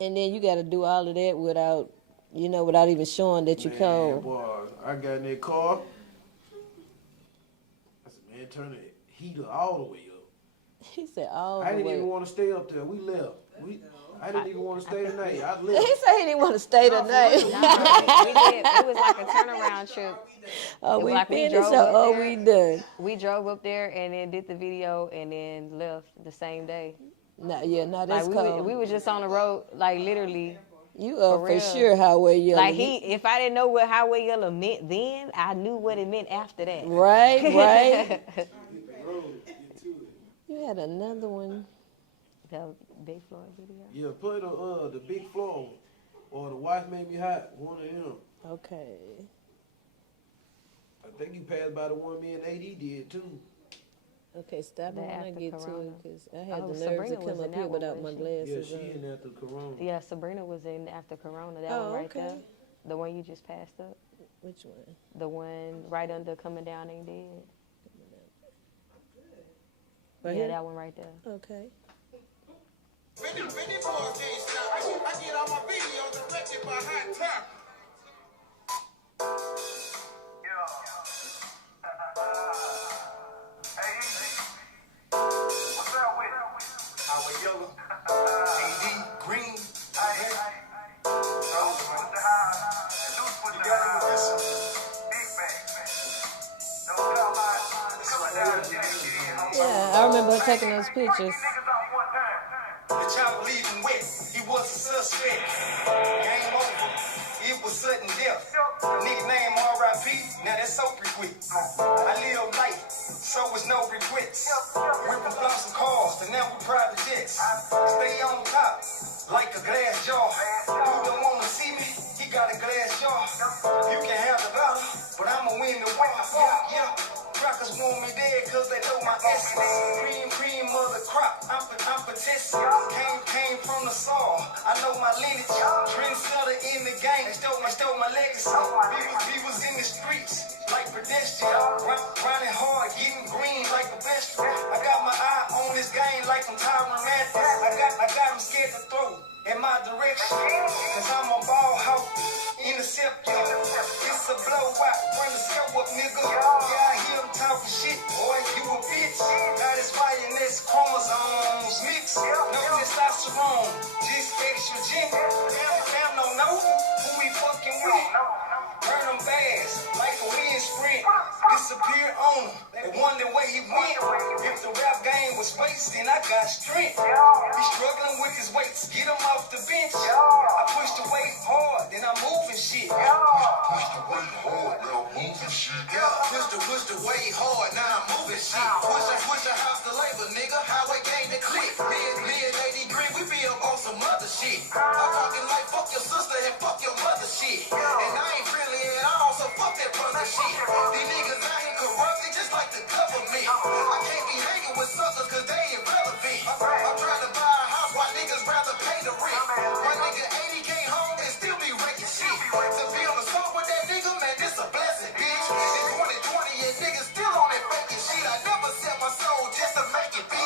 And then you got to do all of that without even showing that you Man, cold. boy, I got in that car. I said, man, turn the heater all the way up. He said all I the didn't way. even want to stay up there. We left. I didn't even want to stay tonight. I He left. said he didn't want to stay Nah, for tonight. real. We did. It was like a turnaround trip. Oh, It was we like we finished drove or up oh, there. we done? We drove up there and then did the video and then left the same day. Nah, Like that's cold. we were just on the road, like literally. You are for for real. sure Highway Yella. Like if I didn't know what Highway Yellow meant then, I knew what it meant after that. Right. You had another one. The Big Floyd video. Yeah, play the Big Floor or the Wife Made Me Hot. One of them. Okay. I think you passed by the one me and AD did too. Okay, stop The it when I after get to Corona. it because I had Oh, the nerves Sabrina to was come in up that here one, without my wasn't Yeah, glasses she on. in after Corona. Yeah, Sabrina was in after Corona. That Oh, one right okay. there. The one you just passed up. Which one? The one right under Coming Down Ain't Dead. Right Yeah, here? that one right there. Okay. Finny boys can't stop. I get all my videos directed by Hot Top. What's up with Highway Yellow, AD, Green, Yeah, I remember her taking those pictures. The child leaving wet, he was a suspect. Game over, it was sudden death. Nickname R.I.P., now that's so quick. I live life, so it's no regrets. Ripping blocks of cars, and now we private jets. Stay on top, like a glass jar. You don't wanna see me, he got a glass jar. You can have the battle, but I'ma win the war. Yeah. Rockers want me dead cause they know my essence. Cream of the crop, I'm protesting. Came from the soil, I know my lineage. Trendsetter in the game, stole my legacy. We was in the streets like pedestrian. Grinding hard, getting green like a vegetable. I got my eye on this game like I'm Tyron Matthews. I got him scared to throw in my direction. Cause I'm a ball hawk, interceptor. It's a blowout, bring the scope up, nigga. Yeah, I hear him talking shit, boy, you a bitch. shalom, just extra gender. Fam don't know who we fucking with. Burn them bags like a wind sprint. Disappear on them, they wonder where he went. If the rap game was waste, then I got strength. He struggling with his weights, get him off the bench. I push the weight hard, then I'm moving shit. Push the weight hard, now moving shit. Push the weight hard, now I'm moving shit. Push the house to labor, nigga. Highway gang to click. Me and Lady Green, we be up on some other shit. I'm talking like fuck your sister and fuck your mother shit. And I ain't friendly at all, so fuck that brother shit. These niggas out here corrupt, they just like the government. I can't be hanging with suckers cause they irrelevant. I'm trying to buy a house while niggas rather pay the rent. My nigga 80K home and still be wrecking shit. To be on the song with that nigga, man, this a blessing, bitch. In 2020 and niggas still on that faking shit. I never sell my soul just to make it big.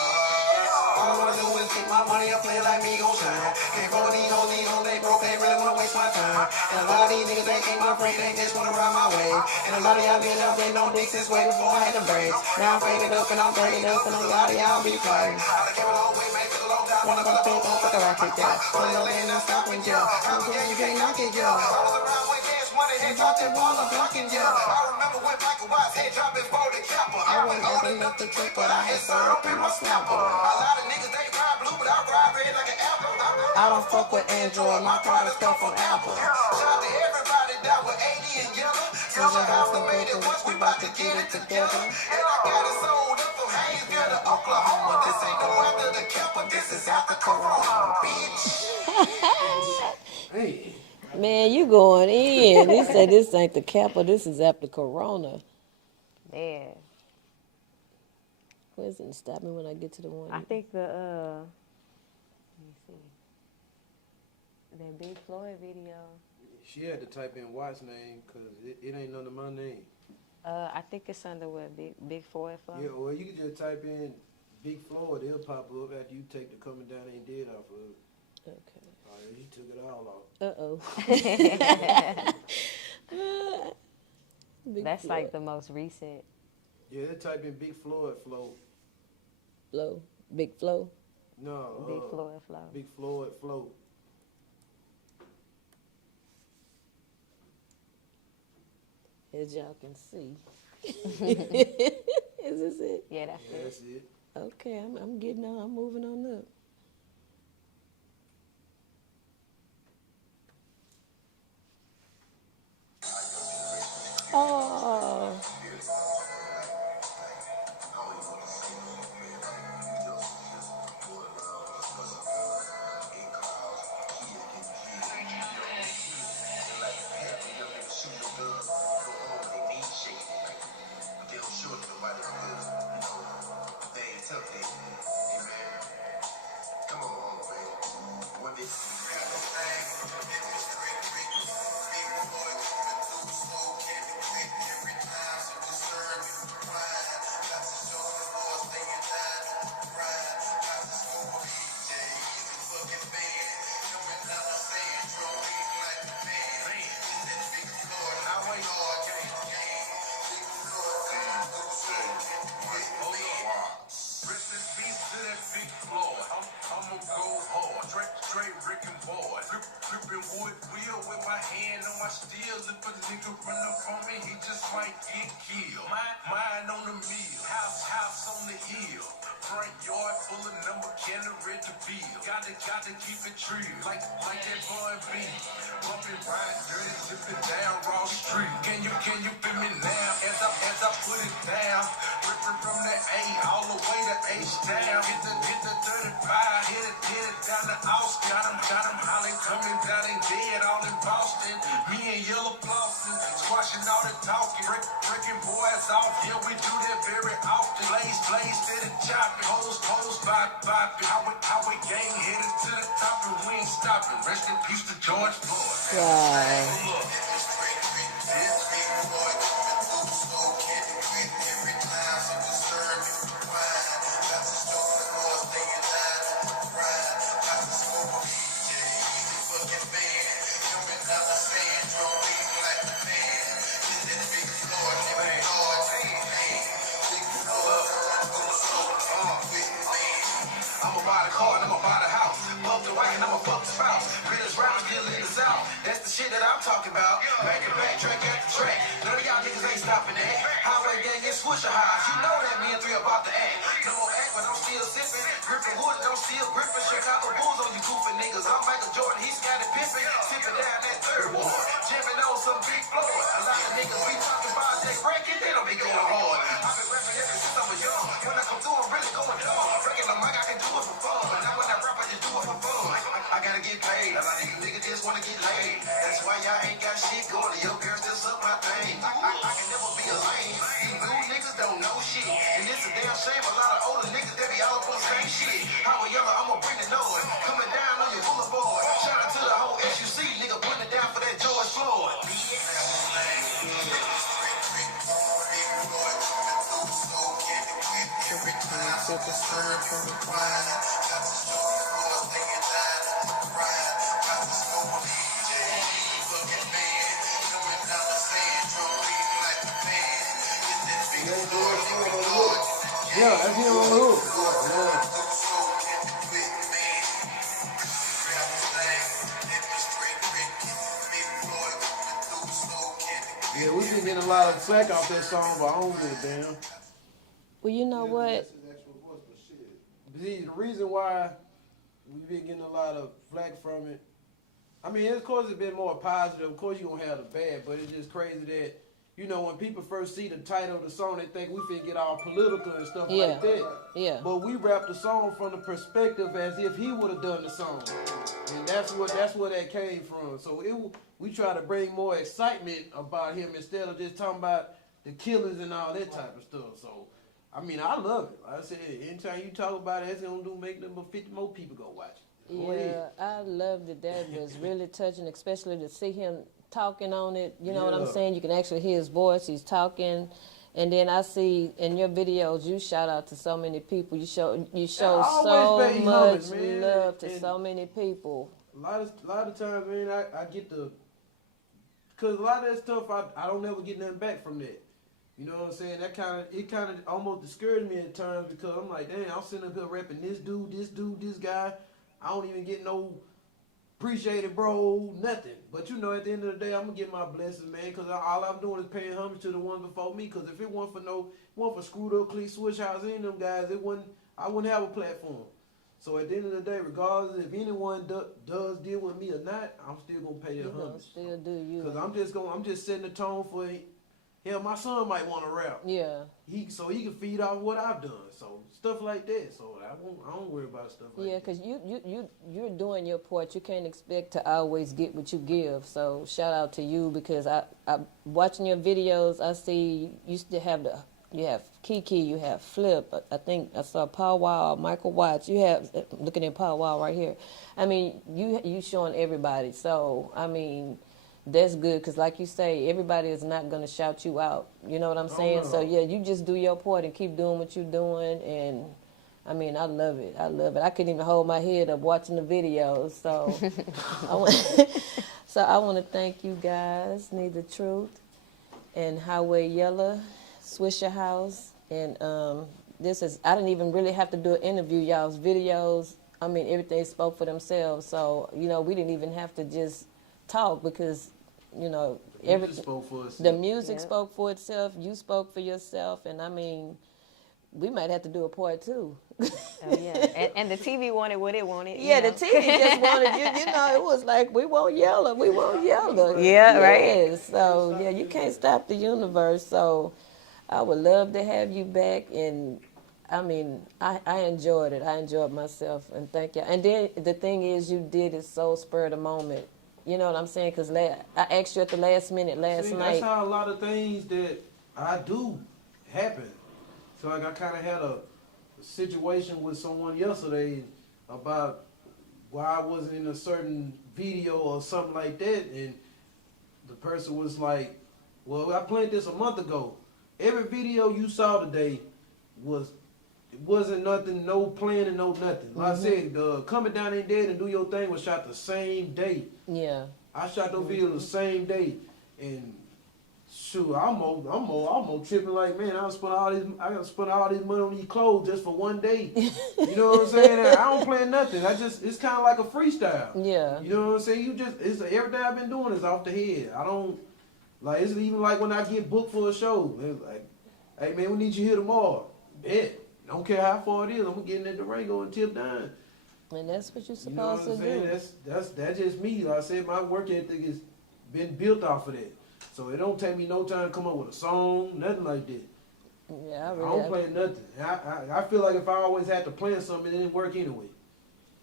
All I wanna do is take my money and play like me gon' shine. Can't roll these hoes, they broke, they really wanna waste my time. And a lot of these niggas, they ain't my friend, they just wanna ride my way. And a lot of y'all been up getting on dicks this way before I had the brakes. Now I'm faded up and I'm burning up and a lot of y'all be fighting. I came a long way, man, took a long time. Wanna go to bed, don't fuck around, kick out. Pull your land and stop and jump. I'm here, you can't knock it, yo. I was around when Cash Money had dropped that ball of blocking, yeah. I remember when Michael Watts had dropped his ball to Kappa. I wasn't old enough to trick, but I had syrup in my snapper. A lot of niggas, they ride blue, but I ride red like an apple. I don't fuck with Android, my products come from Apple. Shout out to everybody down with 80 and Yella. Cause your house done built it once, we bout to get it together. And I got it sold up from Haynesville to Oklahoma. This ain't no after the Kappa, this is after Corona, bitch. Hey, Man, you going in. He said this ain't the Kappa, this is after Corona. Man, Where's it? Stop me when I get to the one. I think let me see, that Big Floyd video. she had to type in Watt's name because it ain't none of my name. I think it's under what Big Floyd from. Yeah, well, you can just type in Big Floyd, it'll pop up after you take the Coming Down Ain't Dead off of it. Okay. Oh, yeah, you took it all off. Uh-oh. Big That's Floyd. like the most recent. Yeah, they type in Big Floyd flow. Flow. Big Flow. No, Big Floyd flow. Big Floyd flow. As y'all can see. Is this it? Yeah, that's Yeah, it. that's it. Okay, I'm getting on. I'm moving on up. Oh. Got to keep it true, like that boy B. Bumping, riding, dirty, zipping down Raw Street. Can you feel me now? As I put it down, ripping from the A all the way to H down. Hit the 35, hit it down to Austin. Got 'em hollering, coming down and dead all in Boston. Me and Yella flossing, squashing all the talking, breaking boys off. Yeah, we do that very often. Blaze, steady chopping, hoes, bopping. Highway gang headed to the top and we ain't stopping. Rest in peace to George Floyd. Wow. I'ma buy the car and I'ma buy the house. the wife and I'ma fuck the spouse. Realest rappers still in the South. That's the shit that I'm talking about. Back and back, track after track. None of y'all niggas ain't stopping that. Highway gang and Swisha highs. You know that me and 3 about to act. No more act, but I'm still sipping. Gripping wood, don't still gripping. Chicago Bulls on you goofing niggas. I'm Michael Jordan, he's got it pimping. Sipping down that third ward. Jamming on some big floor. A lot of niggas be talking about they breaking, they don't be going hard. I've been rapping ever since I was young. When I come through, I'm really going dumb. Breaking the mic, I can do it for fun. But now when I rap, I just do it for fun. I gotta get paid. A lot of you niggas just wanna get laid. That's why y'all ain't got shit going. Your girl still suck my thing. I can never be a lame. These new niggas don't know shit. And it's a damn shame. A lot of older niggas, they be all up on the same shit. How a Yella, I'ma bring the noise. Coming down on your boulevard. Shout out to the whole SUC, nigga, putting it down for that George Floyd. Yeah, that's him on the hook. Yeah, we've been getting a lot of flack off that song, but I don't give a damn. Well, you know what? See, the reason why we've been getting a lot of flack from it, I mean, of course it's been more positive. Of course you're going to have the bad, but it's just crazy that, you know, when people first see the title of the song, they think we finna get all political and stuff like that. Yeah. But we rap the song from the perspective as if he would have done the song. And that's where that came from. So we try to bring more excitement about him instead of just talking about the killings and all that type of stuff. So, I mean, I love it. Like I said, anytime you talk about it, it's going to make them 50 more people go watch it. Yeah, I loved it. That was really touching, especially to see him talking on it. You know what I'm saying? You can actually hear his voice. He's talking. And then I see in your videos, you shout out to so many people. You show so much love to so many people. A lot of times, man, I get because a lot of that stuff, I don't ever get nothing back from that. You know what I'm saying? It kind of almost discouraged me at times because I'm like, dang, I'm sitting up here rapping this dude, this guy. I don't even get no appreciate it, bro, nothing. But you know, at the end of the day, I'm gonna get my blessings, man, because all I'm doing is paying homage to the ones before me. Because if it weren't for Screwed Up Clique, Swish House, any of them guys, I wouldn't have a platform. So at the end of the day, regardless if anyone does deal with me or not, I'm still gonna pay their homage. Still do you? Because I'm just setting the tone for. Hell, my son might want to rap. Yeah. So he can feed off what I've done. So stuff like that. So I don't worry about stuff like that. Yeah, because you're doing your part. You can't expect to always get what you give. So shout out to you because I watching your videos. I see you still have you have Kiki, you have Flip. I think I saw Paul Wow, Michael Watts. You have looking at Paul Wow right here. I mean, you showing everybody. So I mean. That's good because, like you say, everybody is not going to shout you out. You know what I'm saying? No. So, yeah, you just do your part and keep doing what you're doing. And, I mean, I love it. I love it. I couldn't even hold my head up watching the videos. So, I want to thank you guys, Need the Truth, and Highway Yella, Swisha House. And I didn't even really have to do an interview. Y'all's videos, I mean, everything spoke for themselves. So, you know, we didn't even have to just talk because, you know, the music spoke for itself. You spoke for yourself, and I mean, we might have to do a part 2. Oh, yeah, and the TV wanted what it wanted. Yeah, the TV just wanted you know, it was like we want Yella. Yeah, right. So yeah, you can't stop the universe. So I would love to have you back, and I mean, I enjoyed it. I enjoyed myself, and thank you. And then the thing is, you did it so spur of the moment. You know what I'm saying? Because I asked you at the last minute last night. That's how a lot of things that I do happen. So like I kind of had a situation with someone yesterday about why I wasn't in a certain video or something like that, and the person was like, "Well, I planned this a month ago. Every video you saw today wasn't nothing, no planning, no nothing. Like I said, Coming Down Ain't Dead and Do Your Thing was shot the same day. Yeah. I shot those videos the same day, and Shoot, I'm more tripping like, man, I gotta spend all this money on these clothes just for one day. You know what I'm saying? I don't plan nothing. It's kind of like a freestyle. Yeah. You know what I'm saying? Everything I've been doing is off the head. I don't, like, it's even like when I get booked for a show. It's like, hey man, we need you here tomorrow. Bet. Don't care how far it is, I'm getting at Durango and tip down. And that's what you're You know what supposed I'm to saying? do. That's just me. Like I said, my work ethic has been built off of that. So it don't take me no time to come up with a song, nothing like that. Yeah, I don't play nothing. I feel like if I always had to plan something, it didn't work anyway.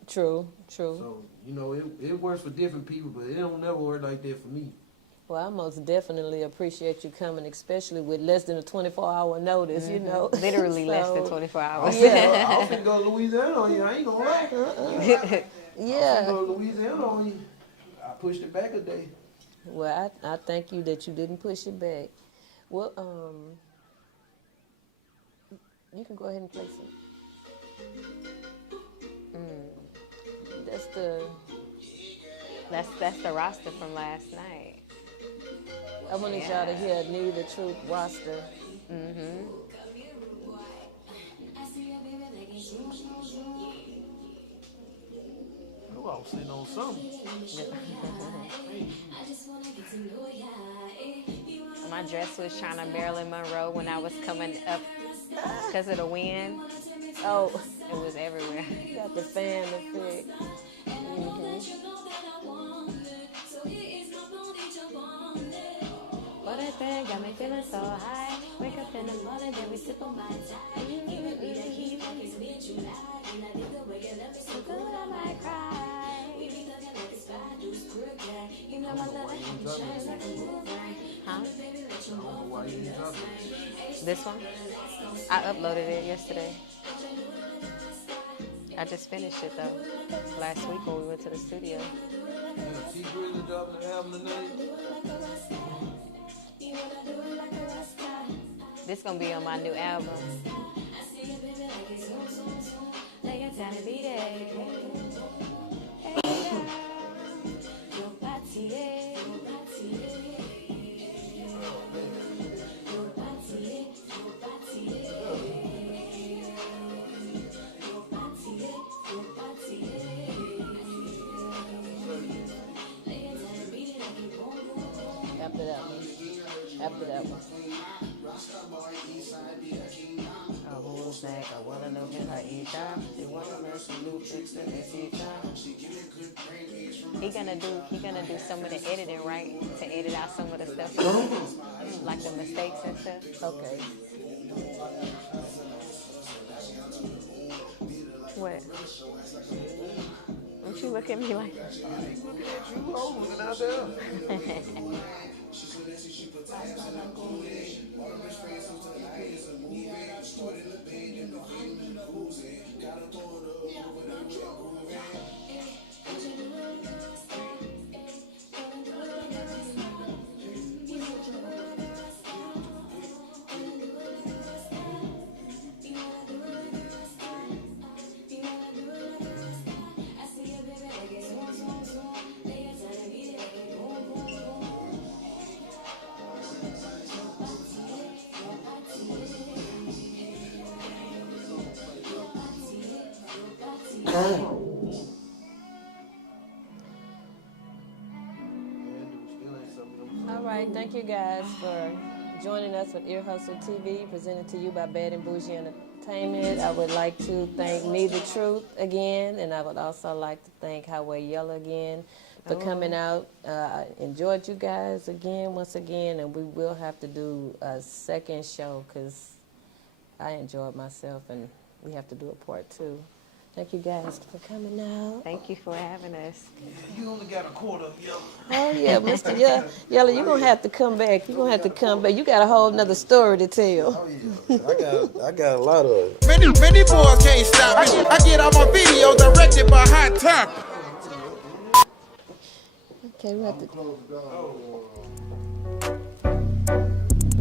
True. So, you know, it works for different people, but it don't never work like that for me. Well, I most definitely appreciate you coming, especially with less than a 24-hour notice, you know. Literally less than So, 24 hours. Yeah. I was finna go to Louisiana on you, I ain't gonna lie. I Yeah. go to Louisiana on you. I pushed it back a day. Well, I thank you that you didn't push it back. Well, you can go ahead and play some. That's the roster from last night. I wanted y'all to hear Need the Truth roster. Oh, I was sitting on something. My dress was trying to Marilyn Monroe when I was coming up because of the wind. Oh, It was everywhere. got the fan effect. But that thing got me feeling so high. Wake up in the morning, then we sip on my time. So good, I might cry. You know my love shines like a moonlight. Huh? Why you didn't drop it? This one? I uploaded it yesterday. I just finished it though. Last week when we went to the studio. Yeah, T Grizzly dropping the album tonight. This gonna be on my new album. Like it's time to be there. After that one. Who's next? I wanna know if I eat time. They wanna learn some new tricks and they see time. He gonna do some of the editing, right? To edit out some of the stuff, like the mistakes and stuff. Okay. What? Don't you look at me like that? You looking out there. All right, thank you guys for joining us with Ear Hustle TV, presented to you by Bad and Bougie Entertainment. I would like to thank Need the Truth again, and I would also like to thank Yella again for coming out. Enjoyed you guys once again, and we will have to do a second show because I enjoyed myself, and we have to do a part 2. Thank you guys for coming out. Thank you for having us. You only got a quarter of Yella. Oh, yeah, Mr. Yella, you're going to have to come back. You're going to have to come back. You got a whole nother story to tell. Oh, yeah. I got a lot of it. Many boys can't stop me. I get all my videos directed by Hot Topic. Okay, we have to. We're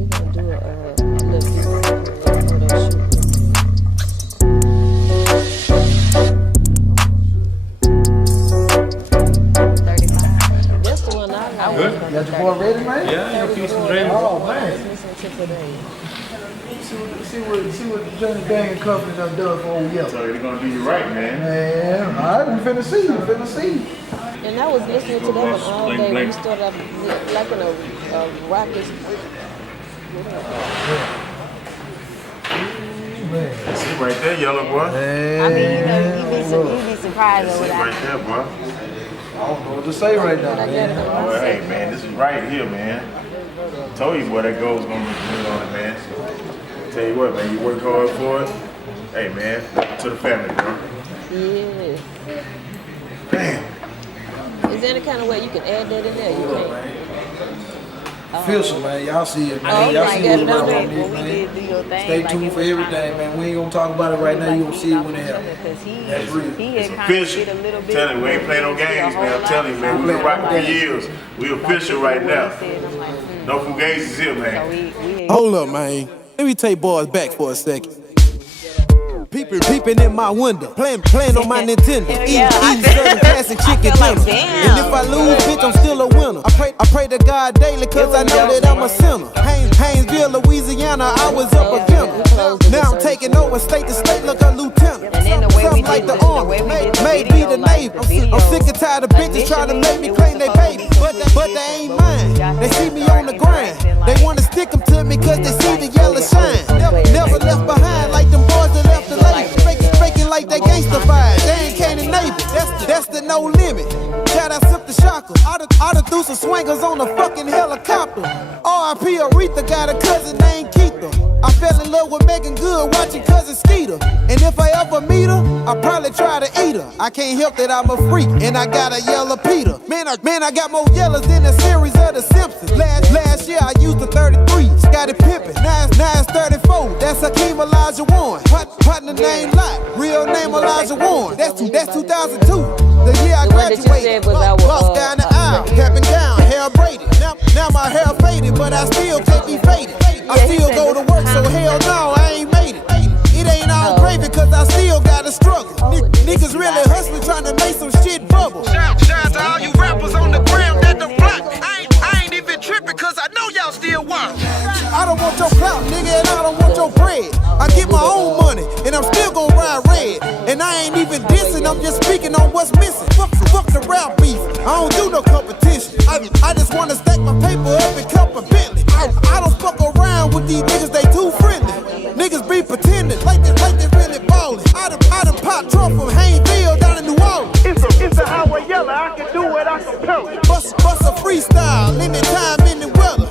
going to do a little photo shoot. That's the one I like. Good. Got your boy ready, man? Yeah, your piece is ready. Johnny Bang and Company done done for old Yella? So they're gonna do you right, man. Man, all right, we finna see. And I was listening to that one all day. We started off like in a rocket. See right there, Yellow boy. I mean, you know, you'd be surprised over See that. right there, boy. I don't know what to say right now, man. Oh, hey, man, this is right here, man. I told you, boy, that goal's gonna be good on it, man. Tell you what, man, you work hard for it. Hey, man, to the family, bro. Yeah. Damn. Is there any kind of way you can add that in there? You can't. Official, man. Y'all see it, man. Oh, Y'all right. see Got what's it on going there. on When we man. did do your thing, Stay like, tuned it for was everything, man. We ain't gonna talk about it right now. You gonna see it when it happens. Because That's real. he It's had kind of official. did a little bit. Tell you, we ain't playing no games, man. I'm telling you, man. We've been rocking for years. We official right now. No fugazis here, man. Hold up, man. Let me take boys back for a second. Peeping in my window, playing on my Nintendo, eating certain classic chicken tenders. And if I lose, bitch, I'm still a winner. I pray to God daily, cause I know that I'm a sinner. Haynesville, Louisiana, I was up a dinner. Now I'm taking over state to state, look a lieutenant. Something like the army, maybe the Navy. I'm sick and tired of bitches trying to make me claim they baby, but they ain't mine. They see me on the grind. They wanna stick them to me cause they see the yellow shine. Never left behind like them boys that left the lady. Faking like they gangsta vibe. They ain't can't neighbor. That's the no limit. Shout out Sip the Shocker. I done threw some swingers on a fucking helicopter. R.I.P. Aretha got a cousin named Keitha. I fell in love with Megan Good watching cousin Skeeter. And if I ever meet her, I probably try to eat her. I can't help that I'm a freak and I got a yellow Peter. Man, I got more yellows than a series of The Simpsons. Last year I used the 33, Scottie Pippen. Now it's 34. That's Hakeem Elijah Warren. Partner name Lot, real name Elijah Warren. That's 2002. The year I graduated. Lost down the aisle, cap and gown, hair braided. Now my hair faded, but I still can't be faded. I still go to work, so hell no, I ain't made it. It ain't all gravy, cause I still gotta struggle. Niggas really hustling, trying to make some shit bubble. Shout to all you rappers on the ground that the block. I ain't even tripping, cause I know y'all still wild. I don't want your clout, nigga, and I don't want your bread. I get my own money, and I'm still gon' ride red. And I ain't even dissing, I'm just speaking on what's missing. Fuck the rap beef, I don't do no competition. I just wanna stack my paper up and cup a Bentley. I don't fuck around with these niggas, they too friendly. Niggas be pretending like they really ballin'. I done popped Trump from Haynesville down in New Orleans. It's a highway Yella, I can do what I can tell you. Bust a freestyle, anytime, any weather.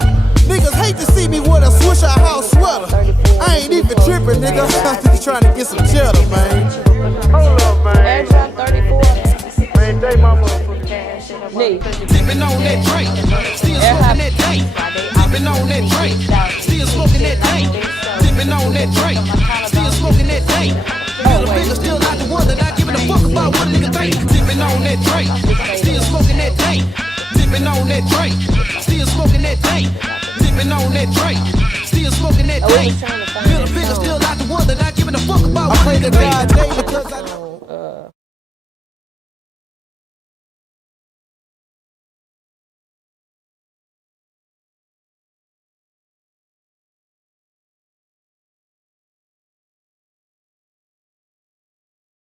Niggas hate to see me with a Swisha house sweater. I ain't even tripping, nigga. I'm just trying to get some cheddar, man. Hold up, man. Airdrop 34. Man, they my motherfucker. Dipping on that drink, still smoking that tank. Dipping on that drink, still smoking that tank. Dipping on that drink, still smoking that tank. Little bigger, still out the wonder, not giving a fuck about what a nigga think. Dipping on that drink, still smoking that tank. Dipping on that drink, still smoking that tank. Dipping on that drink, still smoking that tank. Little bigger, still out the wonder, not giving a fuck about what a nigga think.